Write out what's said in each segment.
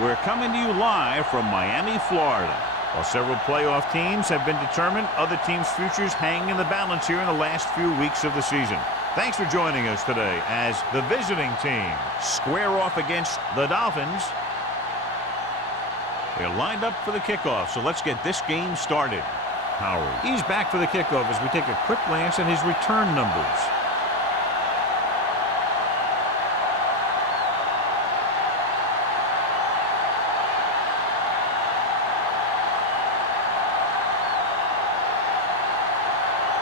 We're coming to you live from Miami, Florida. While several playoff teams have been determined, other teams' futures hang in the balance here in the last few weeks of the season. Thanks for joining us today as the visiting team square off against the Dolphins. They're lined up for the kickoff, so let's get this game started. Howard, he's back for the kickoff as we take a quick glance at his return numbers.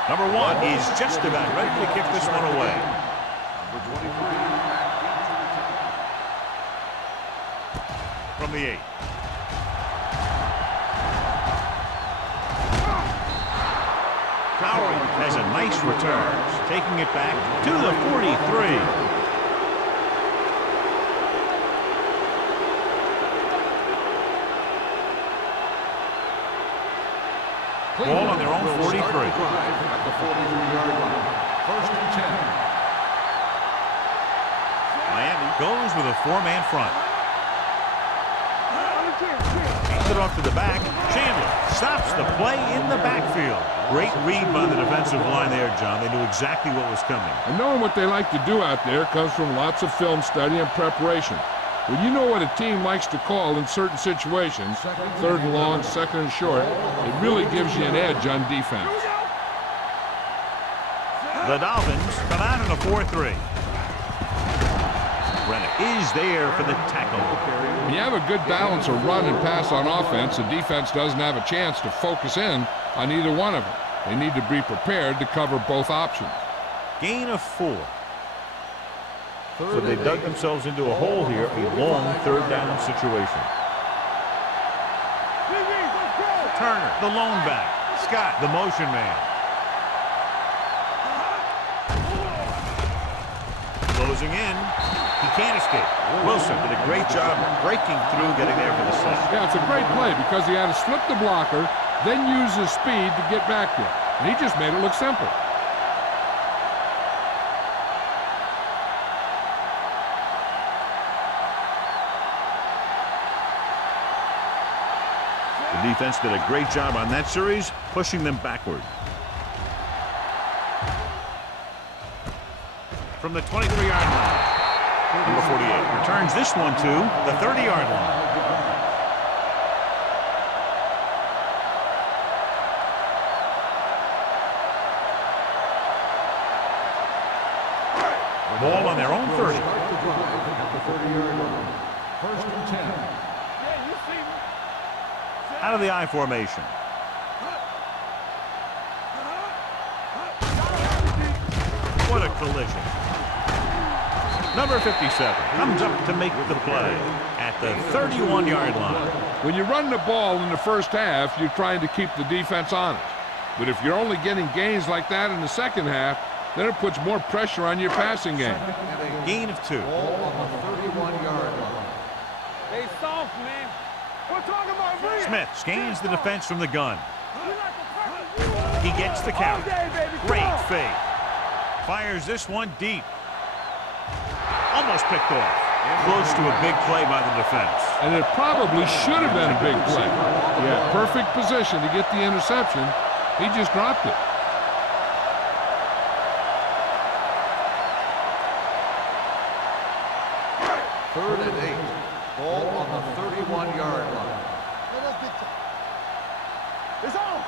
Number 1 is just about ready to kick this one away. From the 8. Howard has a nice return, taking it back to the 43. Ball on their own 43. At the 43-yard line. First and 10. Miami goes with a 4-man front. Hands it off to the back. Chandler stops the play in the backfield. Great read by the defensive line there, John. They knew exactly what was coming. And knowing what they like to do out there comes from lots of film study and preparation. When you know what a team likes to call in certain situations, third and long, second and short, it really gives you an edge on defense. The Dolphins come out in a 4-3. Rennick is there for the tackle. When you have a good balance of run and pass on offense, the defense doesn't have a chance to focus in on either one of them. They need to be prepared to cover both options. Gain of 4. So they dug themselves into a hole here, a long third down situation. Turner, the lone back. Scott, the motion man. Closing in. He can't escape. Wilson did a great job breaking through, getting there for the sack. Yeah, it's a great play because he had to slip the blocker, then use his speed to get back there. And he just made it look simple. The defense did a great job on that series, pushing them backward. From the 23-yard line, number 48 returns this one to the 30-yard line. Ball on their own 30. First and 10. Out of the I formation. What a collision. Number 57 comes up to make the play at the 31-yard line. When you run the ball in the first half, you're trying to keep the defense honest. But if you're only getting gains like that in the second half, then it puts more pressure on your passing game. Gain of 2. Ball on the 31-yard line. Hey, soft, man. We're talking about me. Smith scans the defense from the gun. He gets the count. Great fake. Fires this one deep. Almost picked off. Close to a big play by the defense. And it probably should have been a big play. He had perfect position to get the interception. He just dropped it. Third and 8. Ball on the 31-yard line. It's on.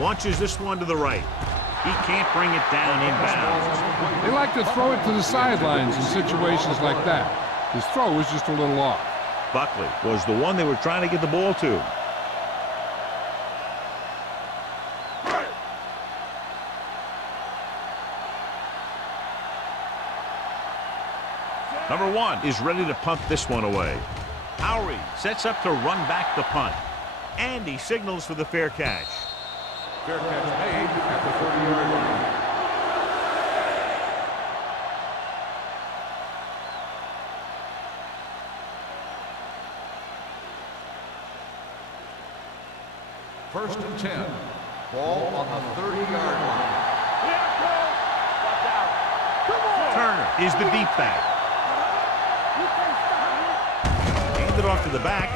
Launches this one to the right. He can't bring it down inbounds. They like to throw it to the sidelines in situations like that. His throw was just a little off. Buckley was the one they were trying to get the ball to. Number 1 is ready to punt this one away. Howry sets up to run back the punt. And he signals for the fair catch. Fair catch made at the 30-yard line. First and 10. Ball on the 30-yard line. Turner is the deep back. it off to the back.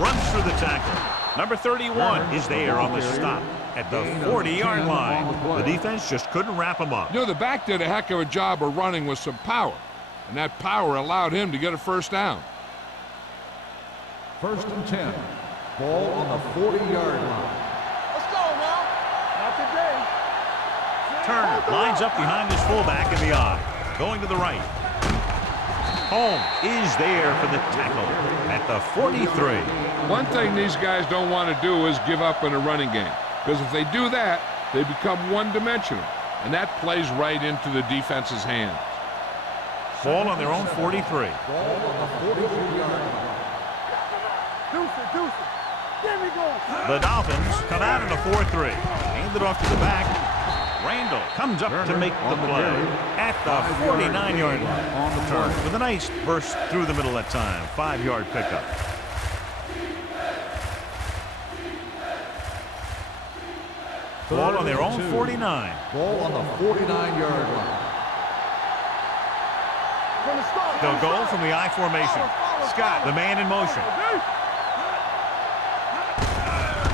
Runs through the tackle. Number 31 is there on the stop at the 40-yard line. The defense just couldn't wrap him up. You know, the back did a heck of a job of running with some power, and that power allowed him to get a first down. 1st and 10. Ball on the 40-yard line. Let's go now. Not today. Turner lines up behind his fullback in the I. Going to the right. Holmes is there for the tackle at the 43. One thing these guys don't want to do is give up in a running game, because if they do that, they become one-dimensional, and that plays right into the defense's hands. Ball on their own 43. Ball on the 43-yard line. Deuce. There we go. The Dolphins come out in a 4-3. Hand it off to the back. Randall comes up to make the play at the 49-yard line. On the turn with a nice burst through the middle that time. 5-yard pickup. Ball on their own 49. Ball on the 49-yard line. They'll go from the I formation. Scott, the man in motion.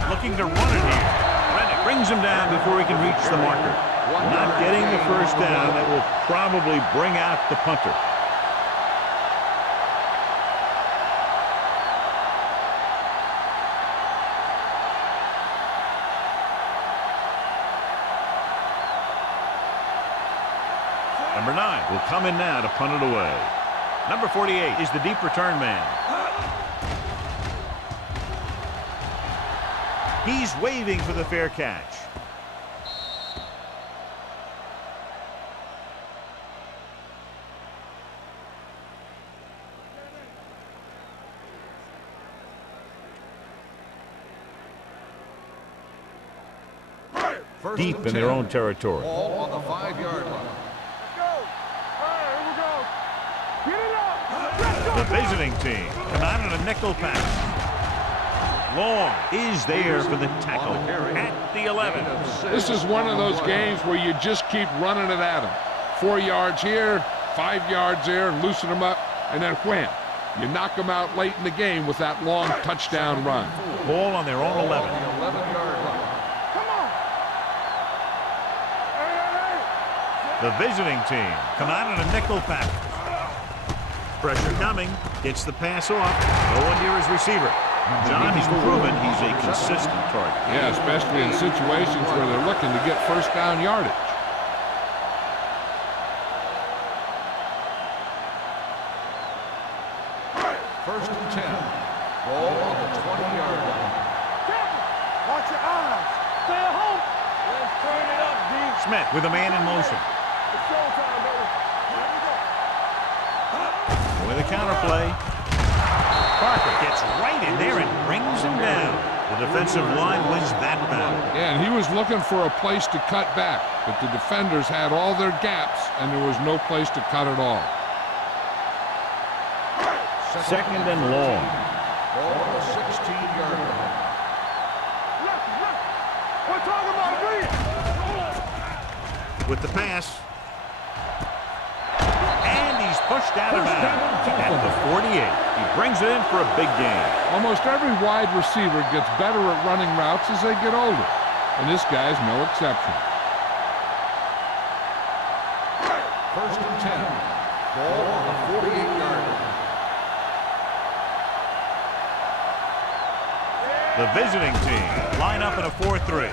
Looking to run it here. Reddick brings him down before he can reach the marker. Not getting the first down. That will probably bring out the punter. Number 9 will come in now to punt it away. Number 48 is the deep return man. He's waving for the fair catch. Deep in their own territory. Ball on the 5-yard line. The visiting team come out in a nickel pass. Long is there for the tackle at the 11. This is one of those games where you just keep running it at them. 4 yards here, 5 yards there, and loosen them up, and then wham. You knock them out late in the game with that long touchdown run. Ball on their own 11. 11-yard line. The visiting team come out in a nickel pack. Pressure coming. Gets the pass off. No one near his receiver. John, he's proven he's a consistent target. Yeah, especially in situations where they're looking to get first down yardage. First and 10. Ball on the 20-yard line. Watch your eyes. Stay at home. Let's turn it up, D. Smith with a man in motion. It's showtime, baby. Here we go. With a counterplay. Parker gets right in there and brings him down. The defensive line wins that battle. Yeah, and he was looking for a place to cut back, but the defenders had all their gaps, and there was no place to cut at all. Second and long. Ball on the 16-yard line. We're talking about me. With the pass. And he's pushed out of bounds at the 48. He brings it in for a big gain. Almost every wide receiver gets better at running routes as they get older, and this guy's no exception. First and 10. Ball on the 48-yard line. The visiting team line up in a 4-3.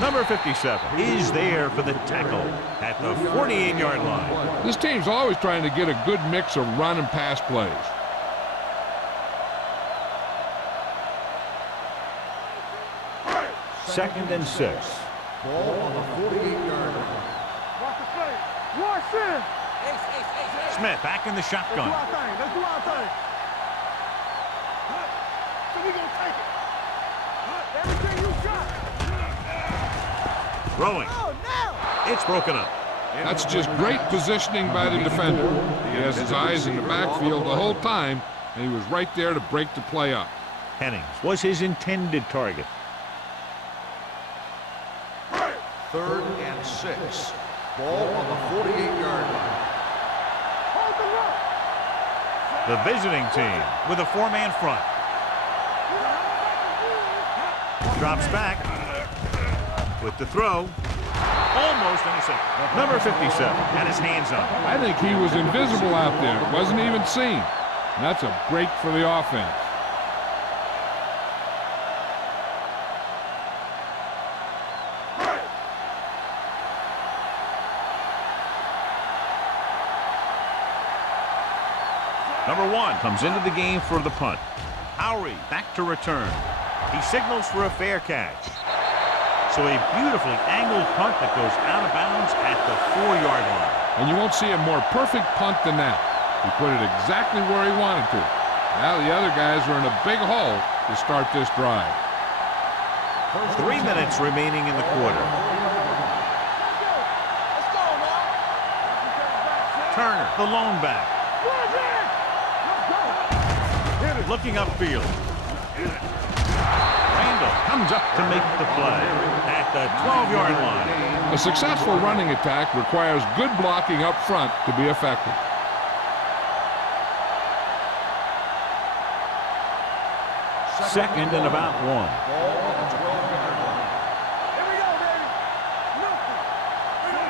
Number 57 is there for the tackle at the 48-yard line. This team's always trying to get a good mix of run and pass plays. Second and 6. Ball on the 48-yard line. Watch the play. Watch this. Smith back in the Let's do shotgun. our thing. Let's do our thing. So we gonna take it. Everything you got. Throwing. Oh, now. It's broken up. That's just great positioning by the defender. He has his eyes in the backfield the whole time, and he was right there to break the play up. Hennings was his intended target. 3rd and 6. Ball on the 48-yard line. Hold the rock. The visiting team with a 4-man front. Drops back with the throw. Almost intercepted. Number 57 had his hands on it. I think he was invisible out there. Wasn't even seen. And that's a break for the offense. Number 1 comes into the game for the punt. Howry back to return. He signals for a fair catch. So a beautifully angled punt that goes out of bounds at the 4-yard line. And you won't see a more perfect punt than that. He put it exactly where he wanted to. Now the other guys are in a big hole to start this drive. 3 minutes remaining in the quarter. Turner, the lone back. Looking upfield. Randall comes up to make the play at the 12-yard line. A successful running attack requires good blocking up front to be effective. Second and about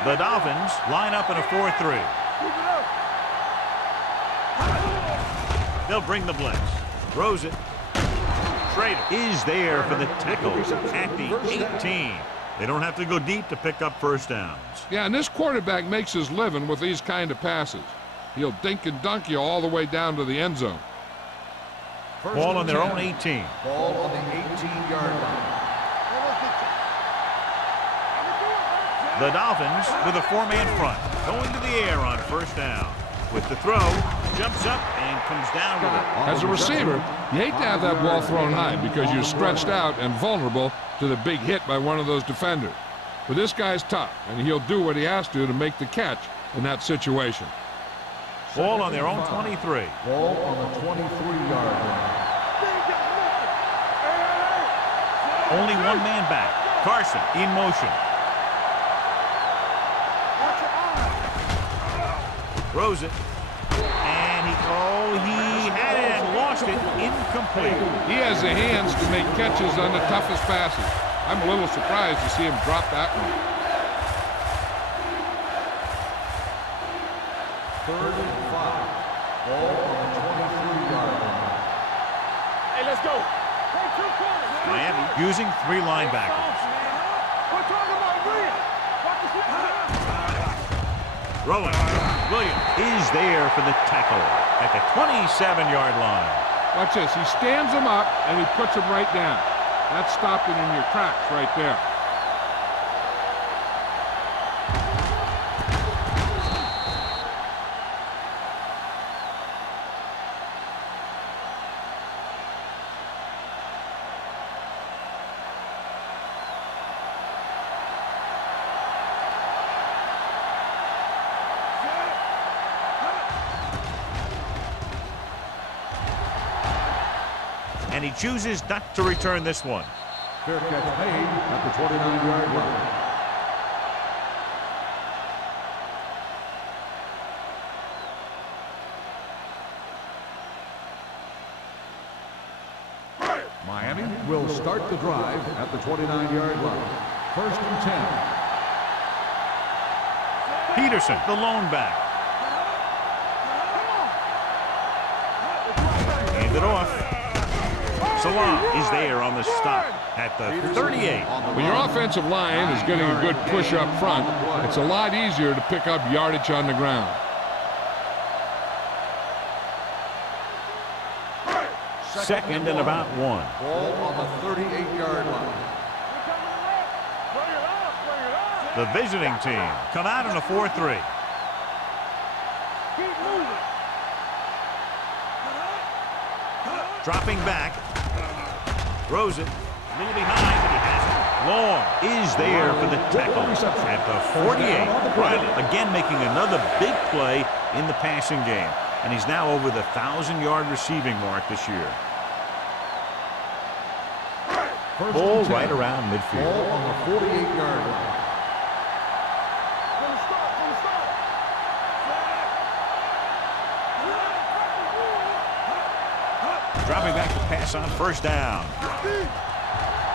1. The Dolphins line up in a 4-3. They'll bring the blitz. Throws it. Schrader is there for the tackle at the 18. They don't have to go deep to pick up first downs. Yeah, and this quarterback makes his living with these kind of passes. He'll dink and dunk you all the way down to the end zone. Ball on their own 18. Ball on the 18-yard line. The Dolphins with a 4-man front. Going to the air on first down. With the throw, jumps up and comes down with it. As a receiver, you hate to have that ball thrown high because you're stretched out and vulnerable to the big hit by one of those defenders. But this guy's tough, and he'll do what he has to make the catch in that situation. Ball on their own 23. Ball on the 23-yard line. Only 1 man back. Carson in motion. Throws it. And he had it and lost it. Incomplete. He has the hands to make catches on the toughest passes. I'm a little surprised to see him drop that one. 3rd and 5. Ball on the 23-yard line. Hey, let's go. Hey, 2 corners. Miami using 3 linebackers. We're talking about Williams. Throwing. Williams is there for the tackle at the 27-yard line. Watch this. He stands him up, and he puts him right down. That's stopping in your tracks right there. And he chooses not to return this one. Fair catch made at the 29-yard line. Miami will start the drive at the 29-yard line. 1st and 10. Peterson, the lone back. Hand it off. Salah is there on the stop at the 38. When your offensive line is getting a good push up front, it's a lot easier to pick up yardage on the ground. Second and about 1. Ball on the 38-yard line. The visiting team come out in a 4-3. Dropping back. Throws it. A little behind, but he has it. Long is there for the tackle at the 48. Riley again making another big play in the passing game. And he's now over the 1,000-yard receiving mark this year. Ball right around midfield. Ball on the 48-yard line. Dropping back to pass on first down.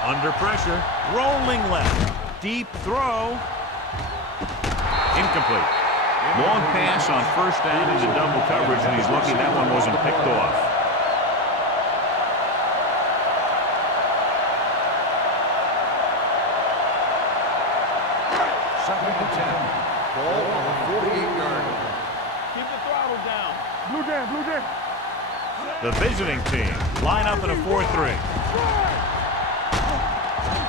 Under pressure. Rolling left. Deep throw. Incomplete. Long pass on first down into double coverage, and he's lucky that one wasn't picked off. Second and 10. Ball on the 48-yard line. Keep the throttle down. Blue jam, blue jam. The visiting team line up in a 4-3.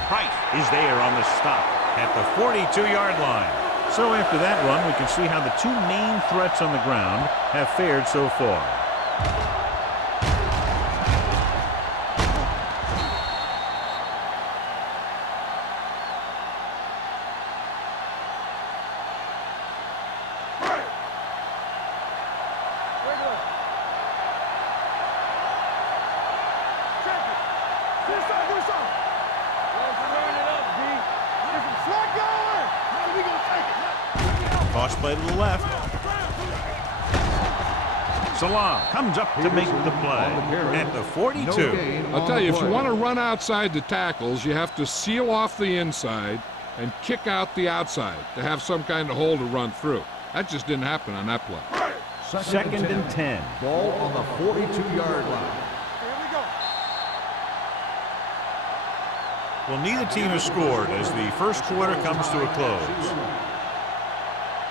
Price is there on the stop at the 42-yard line. So after that run, we can see how the two main threats on the ground have fared so far. Toss play to the left. Salam comes up to make the play at the 42. I'll tell you, if you want to run outside the tackles, you have to seal off the inside and kick out the outside to have some kind of hole to run through. That just didn't happen on that play. Second and 10. Ball on the 42-yard line. Well, neither team has scored as the first quarter comes to a close.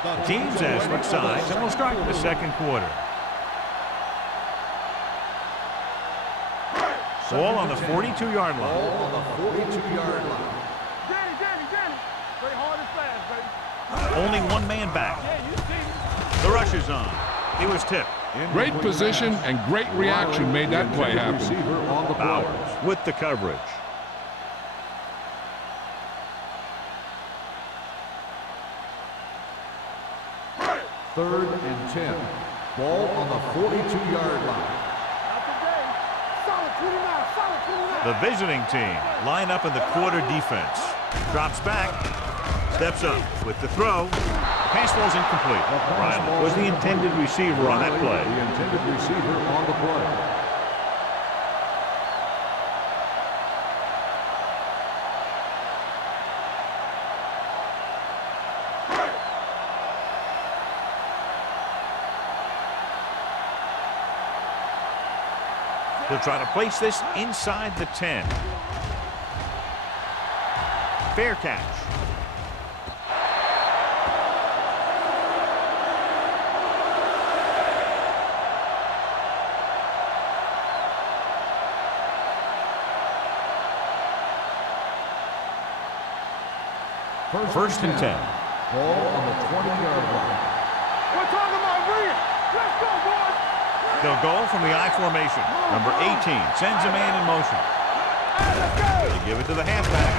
The teams have switched sides, and we'll start the second quarter. Ball on the 42-yard line. Ball on the 42-yard line. Danny. Play hard and fast, baby. Only one man back. Yeah, you see. The rush is on. He was tipped. Great position and great reaction made that play happen. Receiver on the play. Bowers with the coverage. Third and 10. Ball on the 42-yard line. Not today. Solid 29, solid 29. The visiting team line up in the quarter defense. Drops back. Steps up with the throw. Pass ball's incomplete. Riley was the intended receiver on that play. The intended receiver on the play. He'll try to place this inside the 10. Fair catch. First and 10. Ball on the 20-yard line. We're talking about Reed. Let's go, boys. They'll go from the I formation. Number 18 sends a man in motion. They give it to the halfback.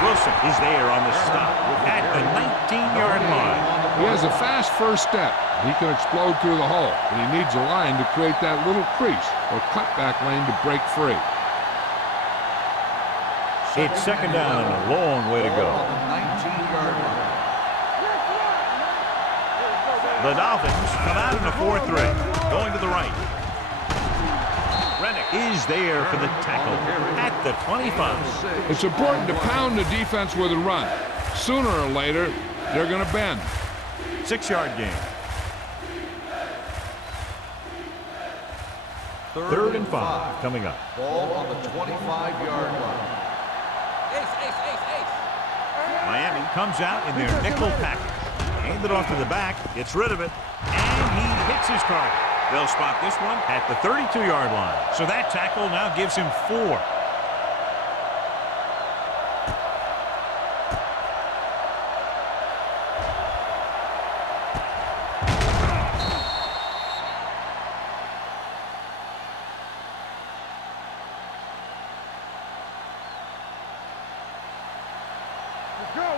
Wilson is there on the stop at the 19-yard line. He has a fast first step. He can explode through the hole, but he needs a line to create that little crease or cutback lane to break free. It's second down and a long way to go. On the 19-yard line. The Dolphins come out in a 4-3, going to the right. Rennick is there for the tackle at the 25. It's important to pound the defense with a run. Sooner or later, they're going to bend. 6-yard gain. Third and 5 coming up. Ball on the 25-yard line. Miami comes out in their nickel package. Hand it off to the back, gets rid of it, and he hits his target. They'll spot this one at the 32-yard line. So that tackle now gives him 4.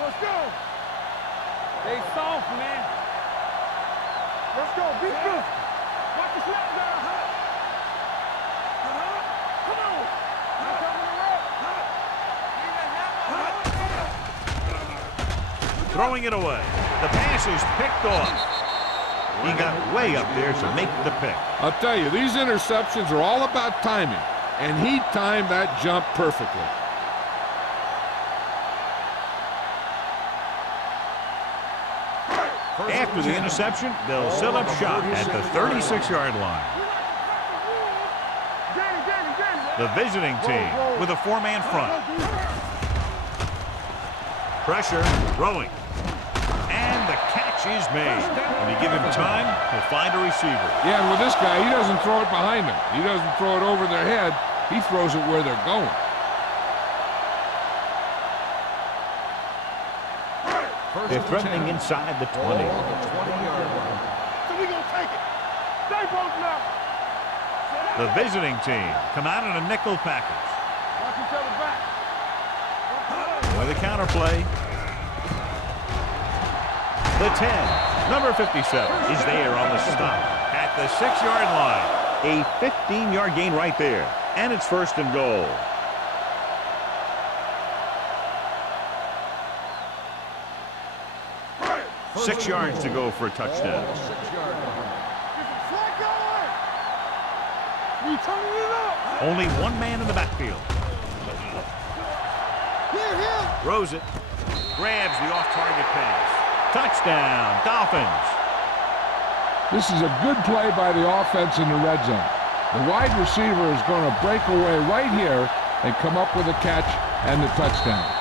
Let's go. They soft, man. Let's go. Be good. Watch the slap down. Come on. Throwing it away. The pass is picked off. He got way up there to make the pick. I'll tell you, these interceptions are all about timing, and he timed that jump perfectly. After the interception, they'll set up shop at the 36-yard line. The visiting team with a 4-man front. Pressure, throwing. And the catch is made. When you give him time, he'll find a receiver. Yeah, and with this guy, he doesn't throw it behind him. He doesn't throw it over their head. He throws it where they're going. They're threatening inside the 20. So we gonna take it. Stay both now. The visiting team come out in a nickel package. Watch each other back. With a counterplay. The 10, number 57, is there on the stop at the 6-yard line. A 15-yard gain right there. And it's 1st and goal. Six yards to go for a touchdown. We turning it up. Only one man in the backfield. Here. Throws it. Grabs the off-target pass. Touchdown, Dolphins. This is a good play by the offense in the red zone. The wide receiver is going to break away right here and come up with a catch and the touchdown.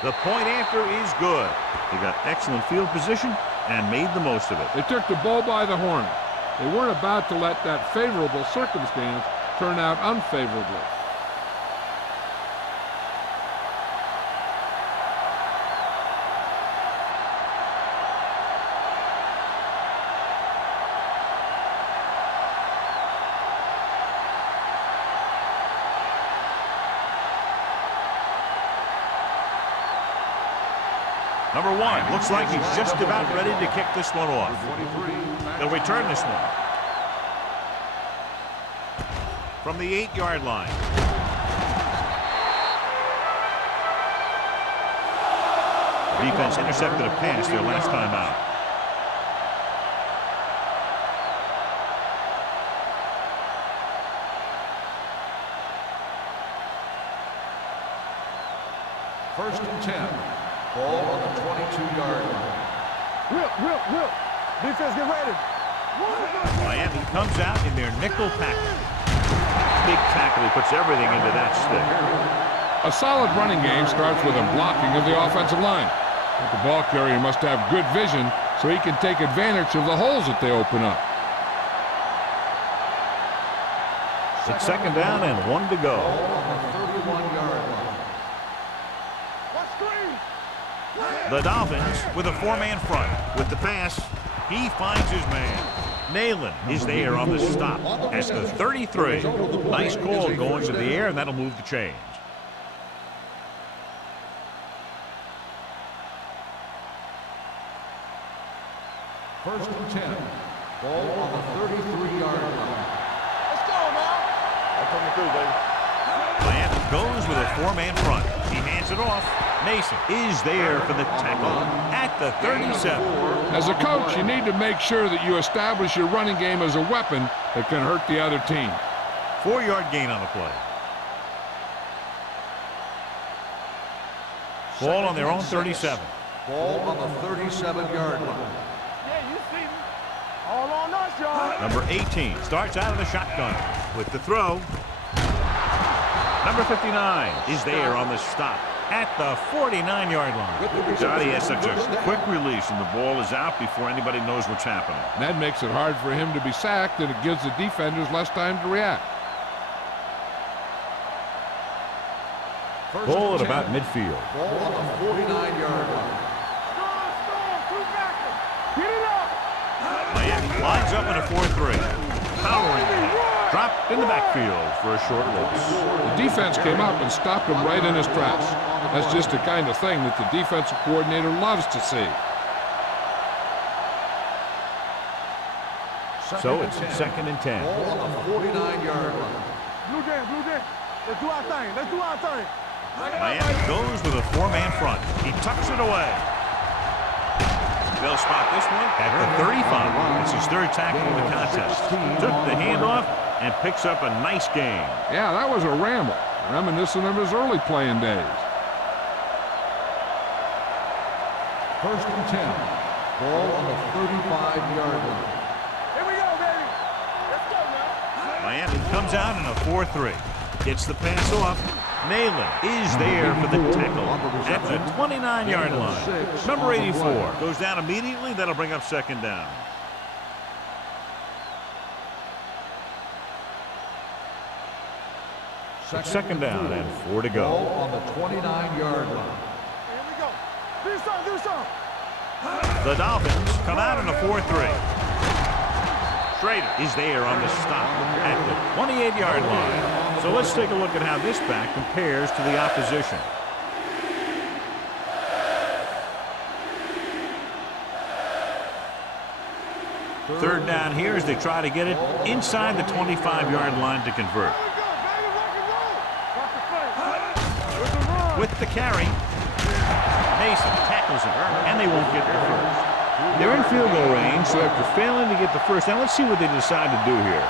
The point after is good. They got excellent field position and made the most of it. They took the bull by the horn. They weren't about to let that favorable circumstance turn out unfavorably. Number 1 looks like he's just about ready to kick this one off. They'll return this one. From the 8-yard line. Defense intercepted a pass their last time out. First and 10. Ball on the 22-yard line. Whip. Defense, get ready. Miami comes out in their nickel package. Big tackle. He puts everything into that stick. A solid running game starts with a blocking of the offensive line. But the ball carrier must have good vision so he can take advantage of the holes that they open up. It's 2nd down and 1 to go. Ball on the 31-yard line. The Dolphins with a 4-man front. With the pass, he finds his man. Nayland is there on the stop at the 33. Nice call going to the air, and that'll move the chains. First and 10. Ball on the 33-yard line. Let's go, man. I'm coming through, baby. Miami goes with a 4-man front. He hands it off. Mason is there for the tackle at the 37. As a coach, you need to make sure that you establish your running game as a weapon that can hurt the other team. 4-yard gain on the play. Ball on their own 37. Ball on the 37-yard line. Yeah, you see me. All on us, y'all. Number 18 starts out of the shotgun with the throw. Number 59 is there on the stop at the 49-yard line. God, he has such a quick release, and the ball is out before anybody knows what's happening. And that makes it hard for him to be sacked, and it gives the defenders less time to react. Ball at about midfield. Ball on the 49-yard line. Get it up. Miami lines up in a 4-3. Powering. Drop dropped in the backfield for a short loss. The defense came up and stopped him right in his tracks. That's just the kind of thing that the defensive coordinator loves to see. So it's 2nd and 10. Ball on the 49-yard line. Blue Jay. Let's do our thing. Let's do our thing. Miami goes with a 4-man front. He tucks it away. They'll spot this one at the 35. It's his 3rd tackle in the contest. Took the handoff and picks up a nice gain. Yeah, that was a ramble, reminiscent of his early playing days. 1st and 10. Ball on the 35-yard line. Here we go, baby. Let's go now. Miami comes out in a 4-3. Gets the pass off. Nayland is there for the tackle at the 29-yard line. Number 84 goes down immediately. That'll bring up 2nd down. It's 2nd down and 4 to Ball go. on the 29-yard line. Here we go. Do something. The Dolphins come out in a 4-3. Schrader is there on the stop at the 28-yard line. So let's take a look at how this back compares to the opposition. Third down here as they try to get it inside the 25-yard line to convert. Here we go, baby. Rock and roll. Watch the play. With the run. With the carry, Mason tackles him, and they won't get their first. They're in field goal range, so after failing to get the first down, let's see what they decide to do here.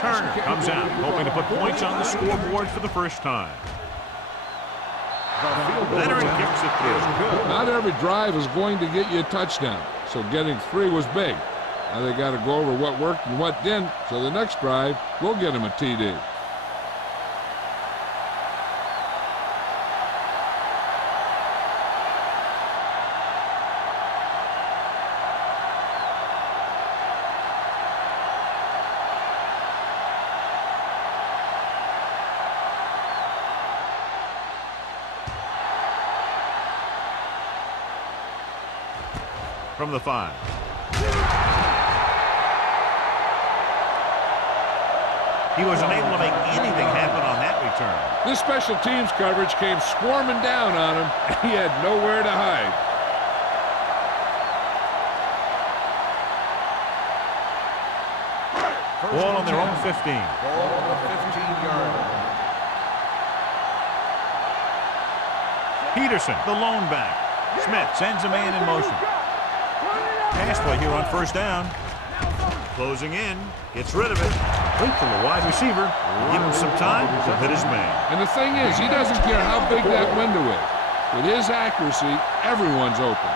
Turner comes out, hoping to put points on the scoreboard for the first time. Leonard kicks it through. Not every drive is going to get you a touchdown, so getting 3 was big. Now they got to go over what worked and what didn't, so the next drive will get them a TD. From the 5. He wasn't able to make anything happen on that return. This special teams coverage came swarming down on him, and he had nowhere to hide. Ball on their own 15. Ball on the 15-yard line. Peterson, the lone back. Smith sends a man in motion. Pass play here on 1st down. Closing in, gets rid of it. Wait for the wide receiver. Give him some time to hit his man. And the thing is, he doesn't care how big that window is. With his accuracy, everyone's open.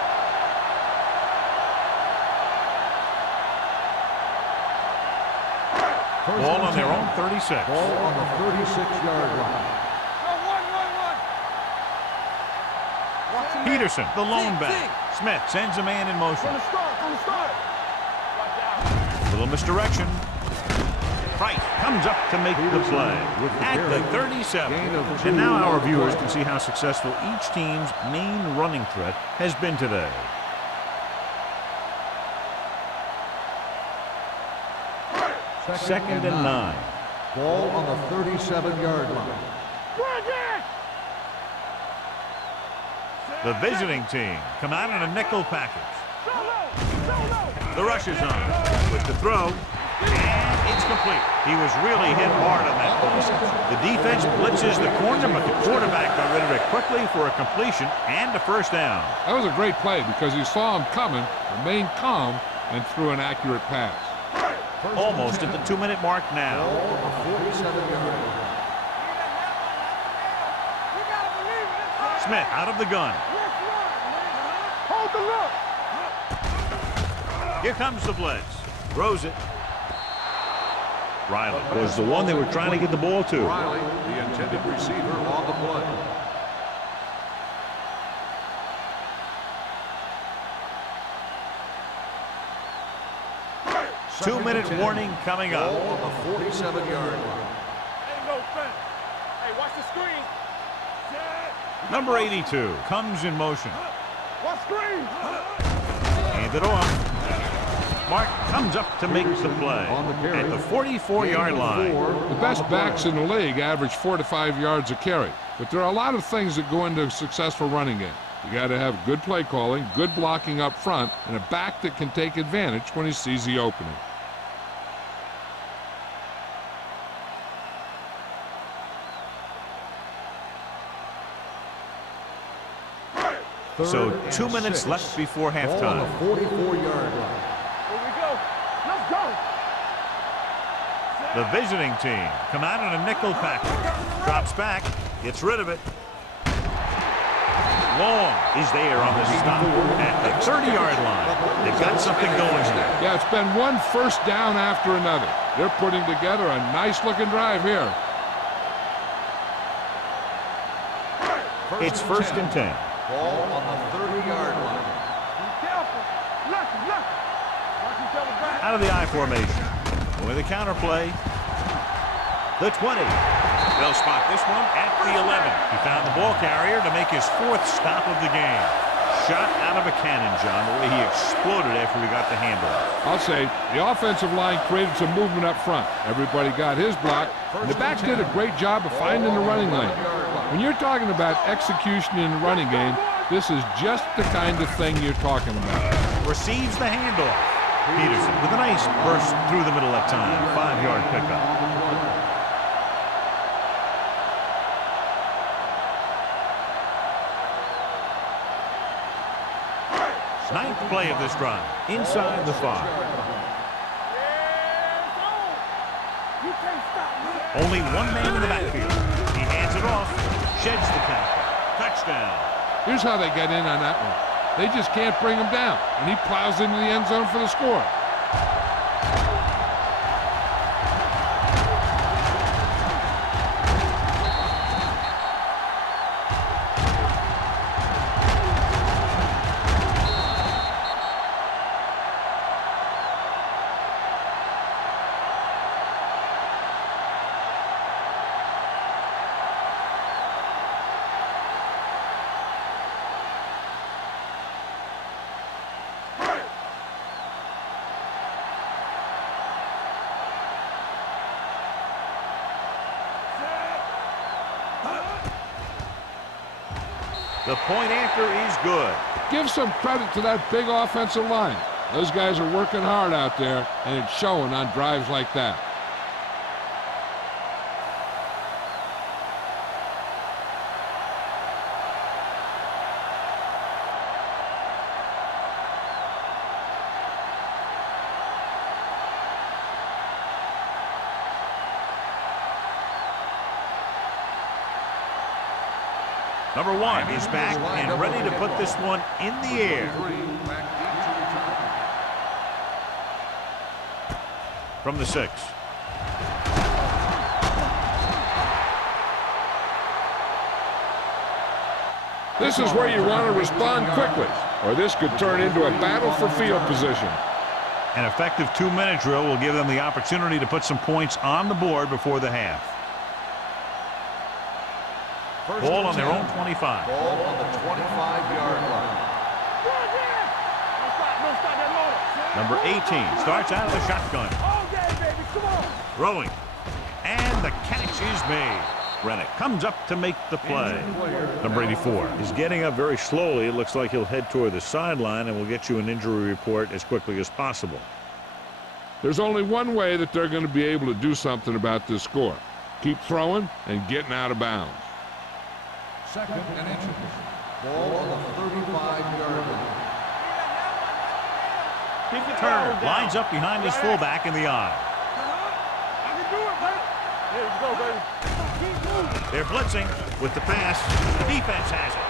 Ball on their own 36. Ball on the 36-yard line. Go, one. Watch him. Peterson, the lone back. Smith sends a man in motion. From the start. Little misdirection. Price comes up to make the play at the 37. And now our viewers can see how successful each team's main running threat has been today. Second and 9. Ball on the 37-yard line. The visiting team come out in a nickel package. The rush is on with the throw, and it's complete. He was really hit hard on that pass. The defense blitzes the corner, but the quarterback got rid of it quickly for a completion and a 1st down. That was a great play because he saw him coming, remained calm, and threw an accurate pass. Almost at the 2-minute mark now. Ball on the 47-yard line. Smith out of the gun. Hold the look. Here comes the blitz. Throws it. Riley was the one they were trying to get the ball to. Riley, the intended receiver on the play. Two-minute warning coming up. Ball on the 47-yard line. Ain't no fence. Hey, watch the screen. Number 82 comes in motion. Watch screen. Hand it off. Mark comes up to make the play at the 44-yard line. The best backs in the league average 4 to 5 yards a carry, but there are a lot of things that go into a successful running game. You got to have good play calling, good blocking up front, and a back that can take advantage when he sees the opening. So 2 minutes left before halftime. 44-yard line. Here we go. Let's go. The visiting team come out in a nickel package. Drops back, gets rid of it. Long is there on the stop at the 30-yard line. They've got something going here. Yeah, it's been one first down after another. They're putting together a nice-looking drive here. It's 1st and 10. Ball on the 30-yard line. Be careful. Lucky. Watch each other back. Out of the I formation. With a counter play. The 20. They'll spot this one at the 11. He found the ball carrier to make his 4th stop of the game. Shot out of a cannon, John, the way he exploded after he got the handle. I'll say the offensive line created some movement up front. Everybody got his block. And the backs did a great job of finding the running lane. When you're talking about execution in the running game, this is just the kind of thing you're talking about. Receives the handoff. Peterson with a nice burst through the middle that time. 5-yard pickup. Ninth play of this drive. Inside the 5. You can't stop me. Only one man in the backfield. He hands it off. Sheds the tackle. Touchdown. Here's how they get in on that one. They just can't bring him down, and he plows into the end zone for the score. The point after is good. Give some credit to that big offensive line. Those guys are working hard out there, and it's showing on drives like that. Number 1 is back and ready to put this one in the air. From the 6. This is where you want to respond quickly, or this could turn into a battle for field position. An effective 2-minute drill will give them the opportunity to put some points on the board before the half. Ball on their own 25. Ball on the 25-yard line. Number 18 starts out of the shotgun. All day, baby. Come on. Throwing. And the catch is made. Rennick comes up to make the play. Number 84 is getting up very slowly. It looks like he'll head toward the sideline, and we'll get you an injury report as quickly as possible. There's only one way that they're going to be able to do something about this score. Keep throwing and getting out of bounds. 2nd and inches. Ball on the 35-yard line. Turner lines up behind his fullback in the eye. I can do it, baby. There you go, baby. Keep moving. They're blitzing with the pass. The defense has it.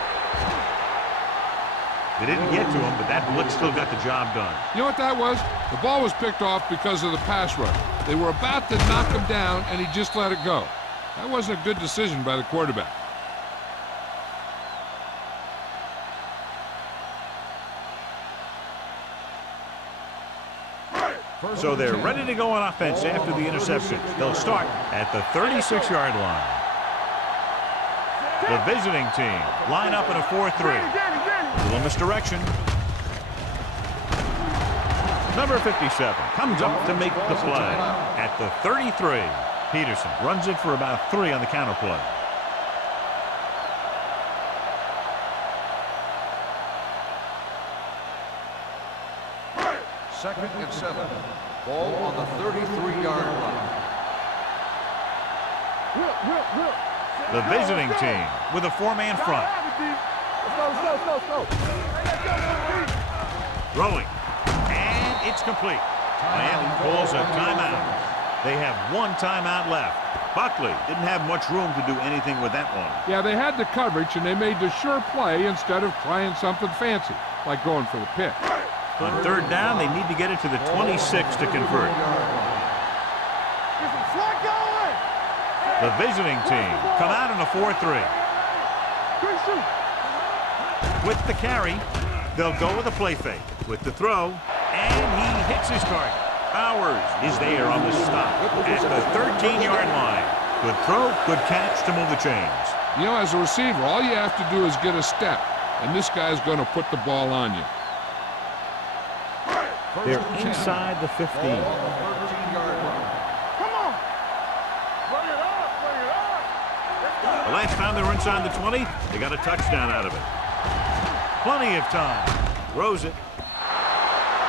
They didn't get to him, but that blitz still got the job done. You know what that was? The ball was picked off because of the pass rush. They were about to knock him down, and he just let it go. That wasn't a good decision by the quarterback. So they're ready to go on offense after the interception. They'll start at the 36-yard line. The visiting team line up in a 4-3. A little misdirection. Number 57 comes up to make the play. At the 33, Peterson runs it for about 3 on the counter play. Second and 7. Ball on the 33-yard line. The visiting team with a 4-man front. Throwing. And it's complete. Miami calls a timeout. They have 1 timeout left. Buckley didn't have much room to do anything with that one. Yeah, they had the coverage, and they made the sure play instead of trying something fancy, like going for the pick. On 3rd down, they need to get it to the 26 to convert. The visiting team come out in a 4-3. With the carry, they'll go with a play fake. With the throw, and he hits his target. Bowers is there on the stop at the 13-yard line. Good throw, good catch to move the chains. You know, as a receiver, all you have to do is get a step, and this guy's going to put the ball on you. They're inside the 15. Come on. Bring it up. The last time they were inside the 20, they got a touchdown out of it. Plenty of time. Throws it.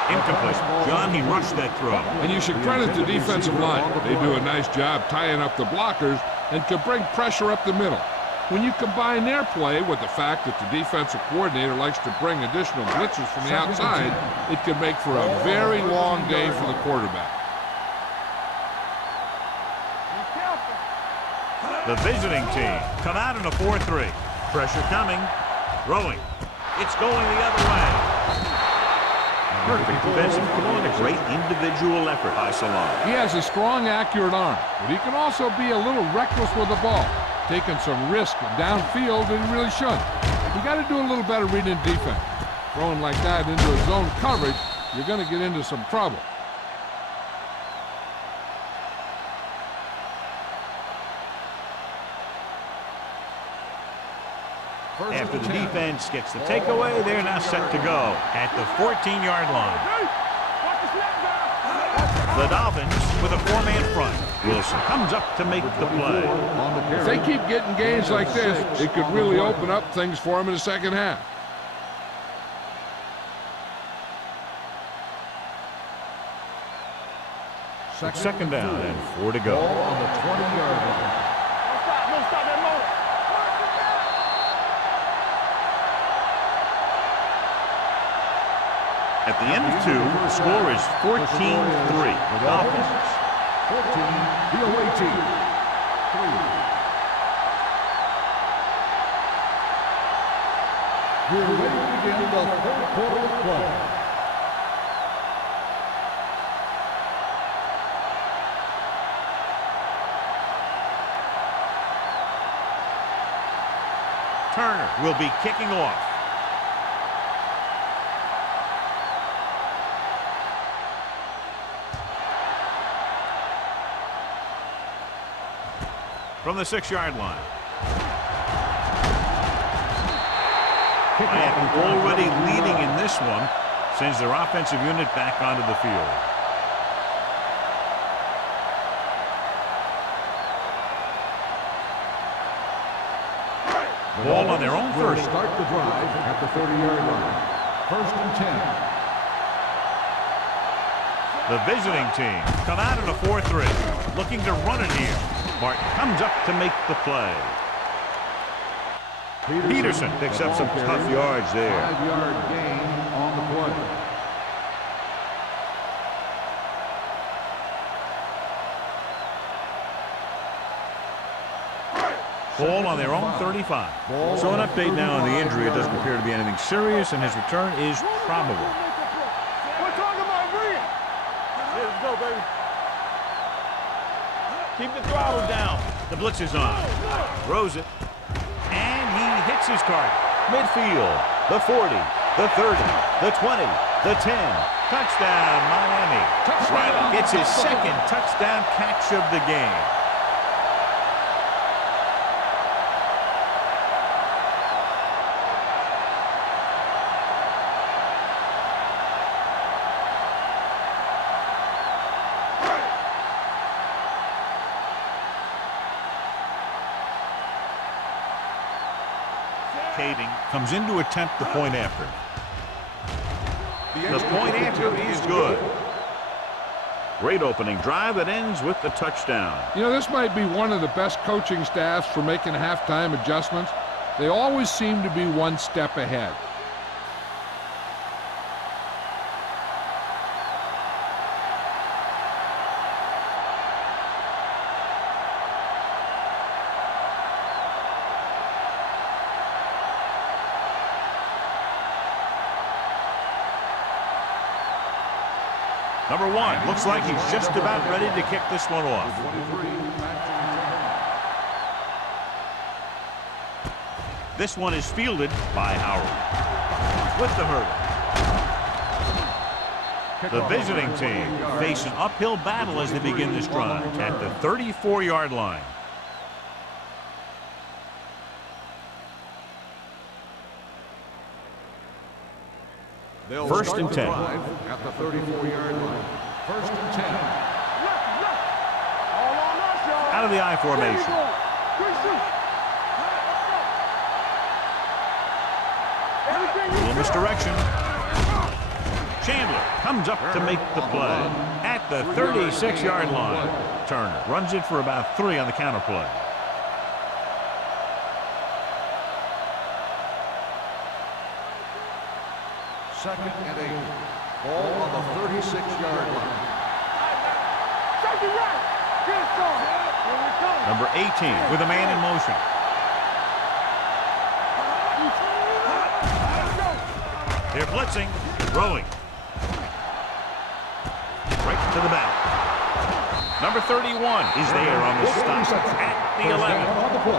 Incomplete. John, he rushed that throw. And you should credit the defensive line. They do a nice job tying up the blockers and can bring pressure up the middle. When you combine their play with the fact that the defensive coordinator likes to bring additional blitzers from the outside, it can make for a very long day for the quarterback. The visiting team come out in a 4-3. Pressure coming. Throwing. It's going the other way. Perfect defensive throw and a great individual effort by Salon. He has a strong, accurate arm, but he can also be a little reckless with the ball, taking some risk downfield that he really shouldn't. You got to do a little better reading defense. Throwing like that into a zone coverage, you're going to get into some trouble. After the defense gets the takeaway, they're now set to go at the 14-yard line. The Dolphins with a 4-man front. Wilson comes up to make the play. If they keep getting gains like this, it could really open up things for them in the second half. Second down and 4 to go. Ball on the 20-yard line. Don't stop that motor. At the end of 2, the score is 14-3. Dolphins. 14, the away team. 3. We're ready to begin the 3rd quarter of play. Turner will be kicking off. From the 6-yard line. Miami already leading in this one, sends their offensive unit back onto the field. Ball on their own 30. Start the drive at the 30-yard line. 1st and 10. The visiting team come out in a 4-3, looking to run it here. Martin comes up to make the play. Peterson picks up some tough yards there. 5-yard gain on the play. Ball on their own 35. So an update now on the injury. It doesn't appear to be anything serious, and his return is probable. We're talking about breathing. Let's go, baby. Keep the throttle down. The blitz is on. Throws it. And he hits his target. Midfield. The 40. The 30. The 20. The 10. Touchdown, Miami. Riley gets his 2nd touchdown catch of the game. vacating, comes in to attempt the point after. The point after is good. Great opening drive that ends with the touchdown. You know, this might be one of the best coaching staffs for making halftime adjustments. They always seem to be one step ahead. Number 1 looks like he's just about ready to kick this one off. This one is fielded by Howard. With the hurdle. The visiting team face an uphill battle as they begin this drive at the 34-yard line. First and 10. At the 34-yard line. First and 10. Out of the I formation. A little misdirection. Chandler comes up to make the play at the 36-yard line. Turner runs it for about 3 on the counter play. Second and 8. Ball on the 36-yard line. Number 18 with a man in motion. They're blitzing, throwing. Right to the back. Number 31 is there on the stop at the 11.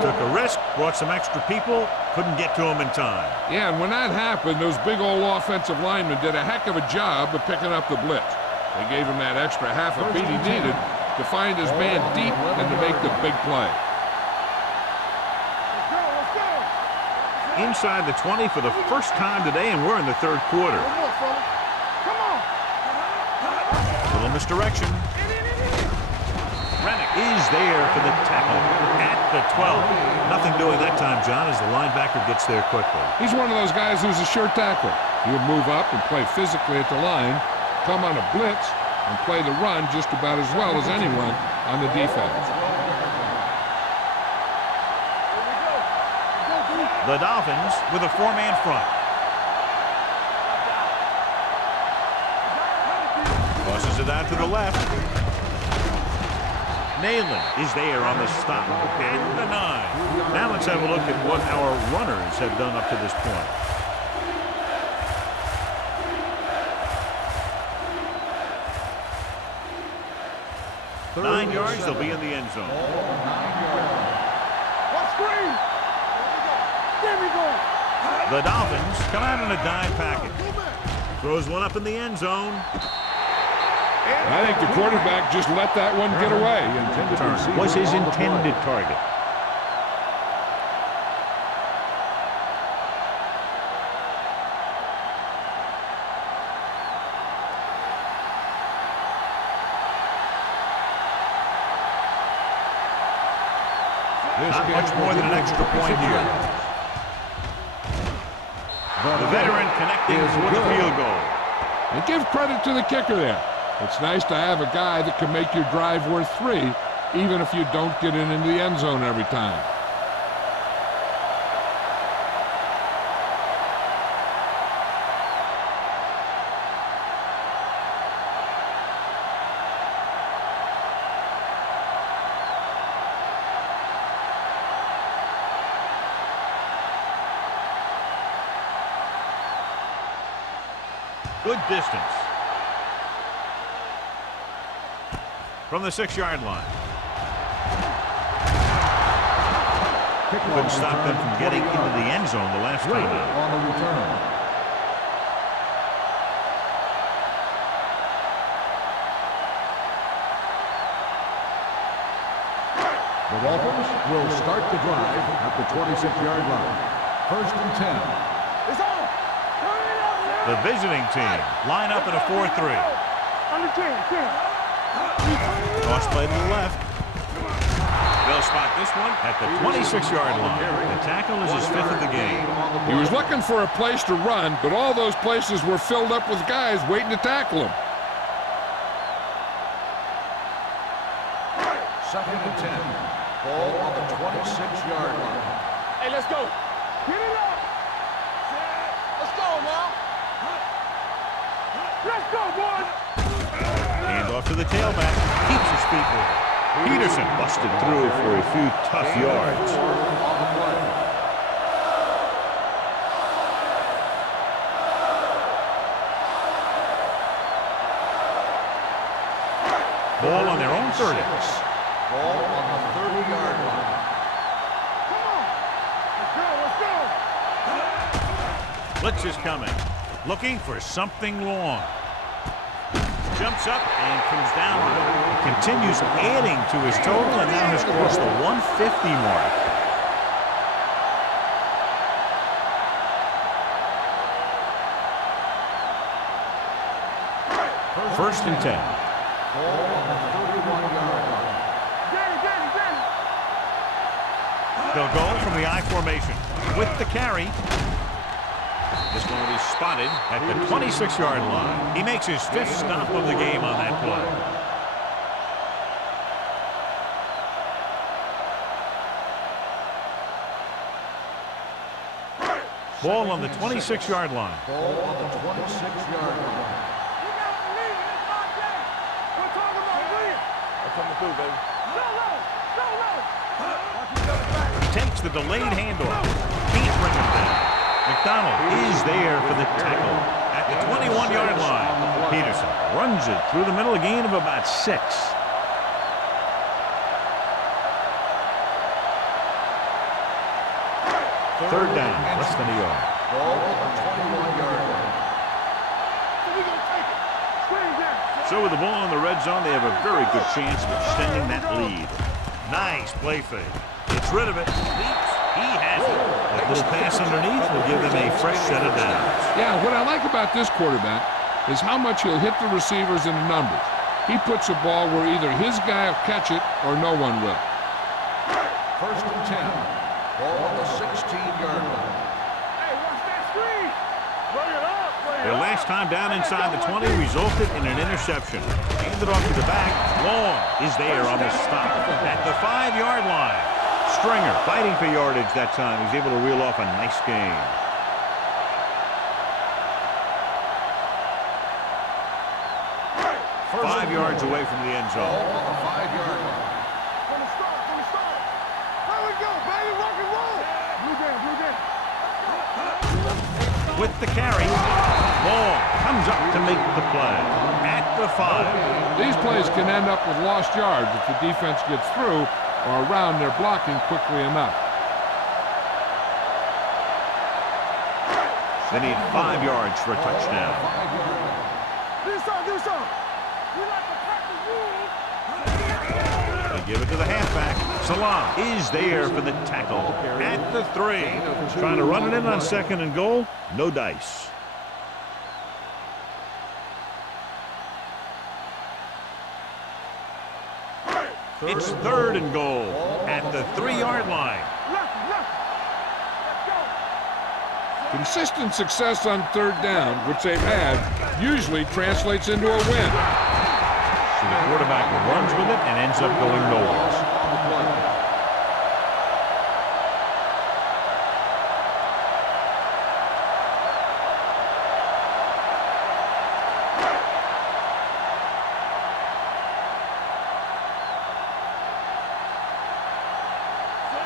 Took a risk, brought some extra people, couldn't get to him in time. Yeah, and when that happened, those big old offensive linemen did a heck of a job of picking up the blitz. They gave him that extra half a beat he needed to find his man deep and to make the big play. Inside the 20 for the first time today, and we're in the third quarter. Little misdirection. Rennick is there for the tackle at the 12. Nothing doing that time, John, as the linebacker gets there quickly. He's one of those guys who's a sure tackler. He'll move up and play physically at the line, come on a blitz, and play the run just about as well as anyone on the defense. The Dolphins with a 4-man front. Crosses it out to the left. Nayland is there on the stop at the 9. Now let's have a look at what our runners have done up to this point. Third 9 and yards, 7. they'll be in the end zone. 9 yards. What screen? There we go. The Dolphins come out in a dime package. Throws one up in the end zone. I think the quarterback just let that one get away. Turner was his intended target. Not much more than an extra point here. The veteran connecting with the field goal. And give credit to the kicker there. It's nice to have a guy that can make your drive worth 3, even if you don't get it into the end zone every time. Good distance. From the 6-yard line. Couldn't stop them from getting into the end zone the last time out. On the return. The Dolphins will start the drive at the 26-yard line. First and 10. It's on. Turn it up, man. The visiting team line up in a 4-3. Under 10, 10. Cross play to the left. They'll spot this one at the 26-yard line. The tackle is his 5th of the game. He was looking for a place to run, but all those places were filled up with guys waiting to tackle him. 2nd and 10. Ball on the 26-yard line. Hey, let's go. Get it up. Let's go now. Let's go, boys. Hand off to the tailback. Keeps his feet moving. Peterson busted through for a few tough yards. On the play. Ball on their own 30. Ball on the 30-yard line. Come on. Let's go. Blitz is coming. Looking for something long. Jumps up and comes down. Continues adding to his total and now has crossed the 150 mark. First and 10. Ball on the 31-yard line. They'll go from the I formation with the carry. This one will be spotted at the 26-yard line. He makes his 5th stop of the game on that play. Ball on the 26-yard line. Ball on the 26-yard line. He takes the delayed handoff. Can't bring him down. McDonald is there for the tackle at the 21-yard line. Peterson runs it through the middle, a gain of about 6. Third down, less than a yard. Ball on the 21-yard line. So with the ball in the red zone, they have a very good chance of extending that lead. Nice play fake. Gets rid of it. Leaps. He has it. That little pass underneath will give them a fresh set of downs. Yeah, what I like about this quarterback is how much he'll hit the receivers in the numbers. He puts a ball where either his guy will catch it or no one will. First and 10. Ball on the 16-yard line. Hey, watch that screen. Bring it up. Their last time down inside the 20 resulted in an interception. Handed off to the back. Long is there on the stop at the 5-yard line. Stringer fighting for yardage that time. He's able to reel off a nice gain. First 5 yards away from the end Ball zone. on the 5-yard line. From the start. There we go, baby. Rock and roll. Blue down. With the carry, Long comes up to make the play at the 5. These plays can end up with lost yards if the defense gets through or around their blocking quickly enough. They need 5 yards for a touchdown. 5-yard line. Do something. You like to practice rules. They give it to the halfback. Salah is there for the tackle at the 3. Trying to run it in on 2nd and goal. No dice. It's 3rd and goal at the 3-yard line. Consistent success on 3rd down, which they've had, usually translates into a win. So the quarterback runs with it and ends up going nowhere. On the play.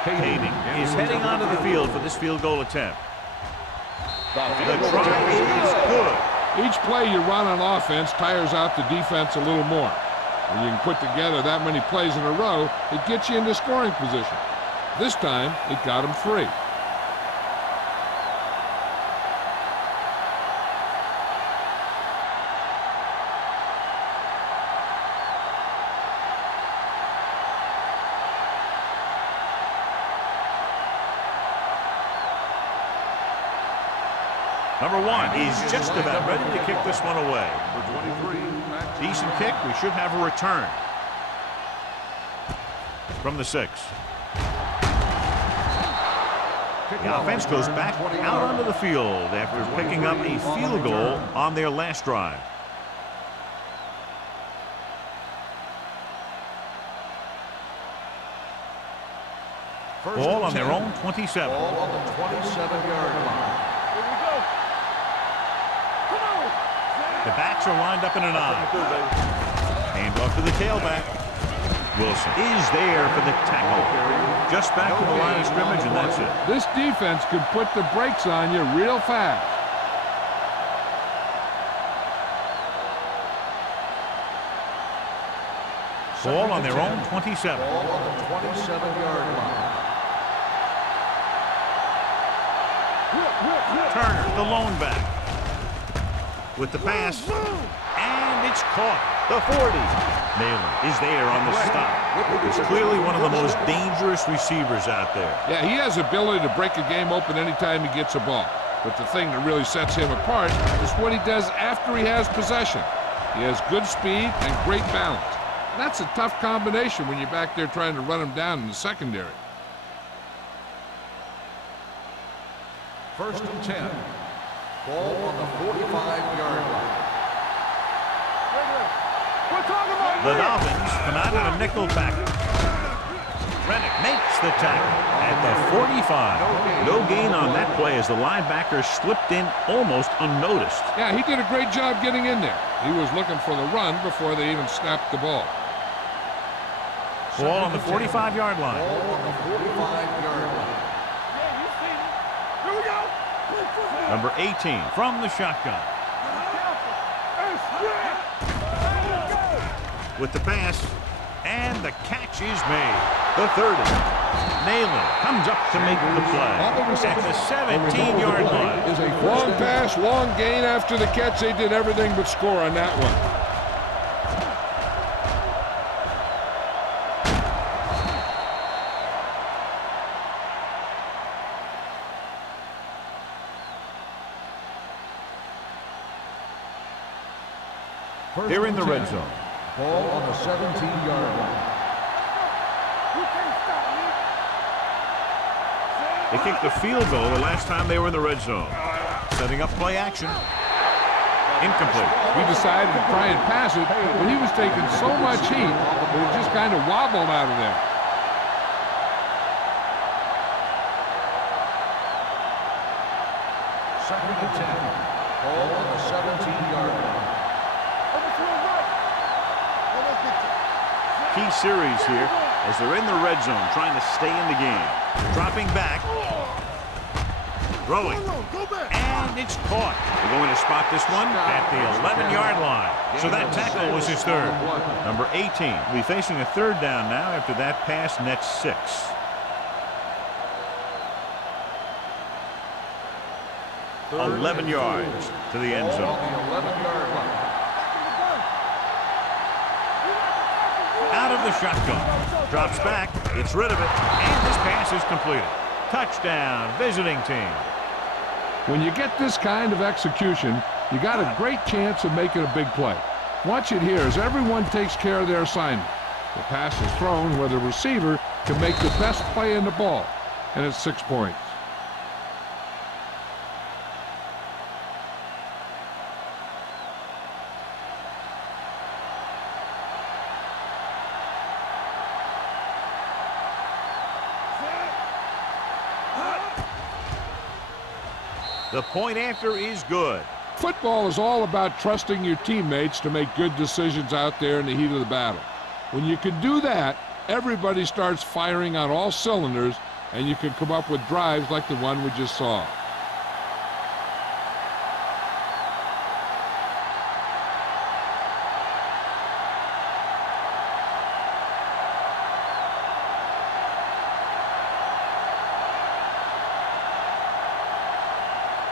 Kading is heading onto the field for this field goal attempt. The try is good. Each play you run on offense tires out the defense a little more. When you can put together that many plays in a row, it gets you into scoring position. This time, it got them free. Number 1 is just about ready to kick this one away. Number 23. Decent kick. We should have a return from the 6. The offense goes back out onto the field after picking up a field goal on their last drive. Ball on their own 27. Ball on the 27-yard line. Here we go. Come on. The backs are lined up in an I. Hand off to the tailback. Wilson is there for the tackle. Just back to the line of scrimmage, and that's it. This defense could put the brakes on you real fast. Ball on their own 27. Ball on the 27-yard line. Turner, the lone back. With the pass. And it's caught. The 40. Nayland is there on the stop. He's clearly one of the most dangerous receivers out there. Yeah, he has the ability to break a game open anytime he gets a ball. But the thing that really sets him apart is what he does after he has possession. He has good speed and great balance. And that's a tough combination when you're back there trying to run him down in the secondary. First and 10. Ball on the 45-yard line. The Dolphins come out in a nickel package. Rennick makes the tackle at the 45. No gain on that play as the linebacker slipped in almost unnoticed. Yeah, he did a great job getting in there. He was looking for the run before they even snapped the ball. Ball on the 45-yard line. Ball on the 45-yard line. Here we go. Number 18 from the shotgun. With the pass, and the catch is made. The 30. Nayland comes up to make the play at the 17-yard line. Long pass, long gain after the catch. They did everything but score on that one. They're in the red zone. Ball on the 17-yard line. They kicked the field goal the last time they were in the red zone. Setting up play action. Incomplete. We decided to try and pass it, but he was taking so much heat, it just kind of wobbled out of there. Second and 10. Ball on the 17-yard line. Key series here as they're in the red zone trying to stay in the game. Dropping back. Throwing. And it's caught. They're going to spot this one at the 11-yard line. So that tackle was his third. Number 18 will be facing a third down now after that pass nets 6. Third 11 yards to the end zone. Ball on the 11-yard line. Out of the shotgun. Drops back. Gets rid of it. And this pass is completed. Touchdown, visiting team. When you get this kind of execution, you got a great chance of making a big play. Watch it here as everyone takes care of their assignment. The pass is thrown where the receiver can make the best play in the ball, and it's 6 points. The point after is good. Football is all about trusting your teammates to make good decisions out there in the heat of the battle. When you can do that, everybody starts firing on all cylinders, and you can come up with drives like the one we just saw.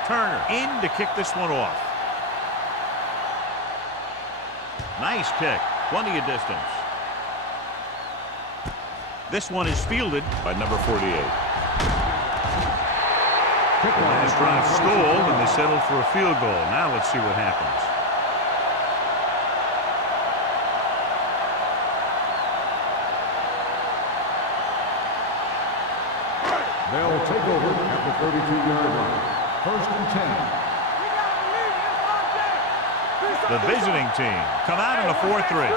Turner in to kick this one off. Nice kick. Plenty of distance. This one is fielded by number 48. The last drive stalled, and they settled for a field goal. Now let's see what happens. They'll take over at the 32-yard line. First and 10. The visiting team come out in a 4-3.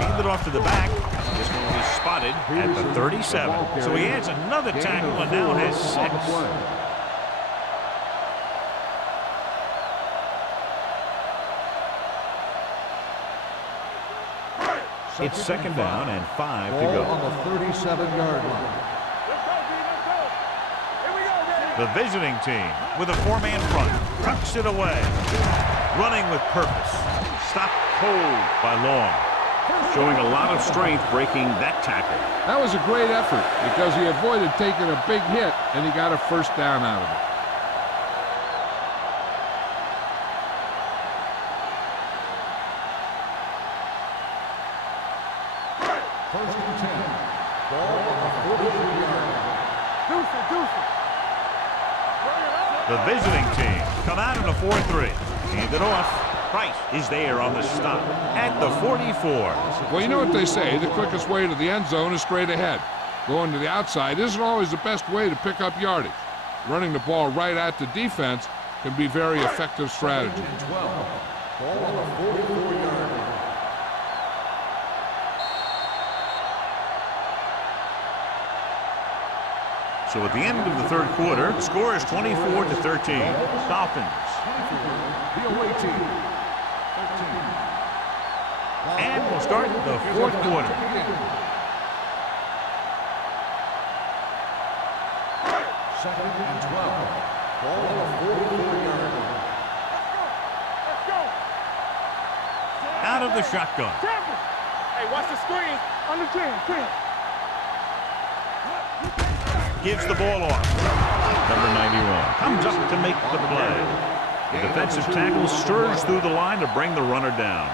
Handed off to the back. This one was spotted at the 37. So he adds another tackle and now has 6. It's second down and 5 to go. On the 37-yard line. The visiting team with a 4-man front tucks it away. Running with purpose. Stopped cold by Long. Showing a lot of strength breaking that tackle. That was a great effort because he avoided taking a big hit and he got a first down out of it. First and 10. Ball on the 43-yard line. The visiting team come out in a 4-3. Hand it off. Price is there on the stop at the 44. Well, you know what they say, the quickest way to the end zone is straight ahead. Going to the outside isn't always the best way to pick up yardage. Running the ball right at the defense can be very effective strategy. 12. Ball on the 44-yard line. So at the end of the third quarter, the score is 24-13. Dolphins. The away team. 13. And we'll start the fourth quarter. Second and 12. Ball on the 44-yard line. Out of the shotgun. Hey, watch the screen. Under 10. Gives the ball off. Number 91 comes up to make the play. The defensive tackle stirs through the line to bring the runner down.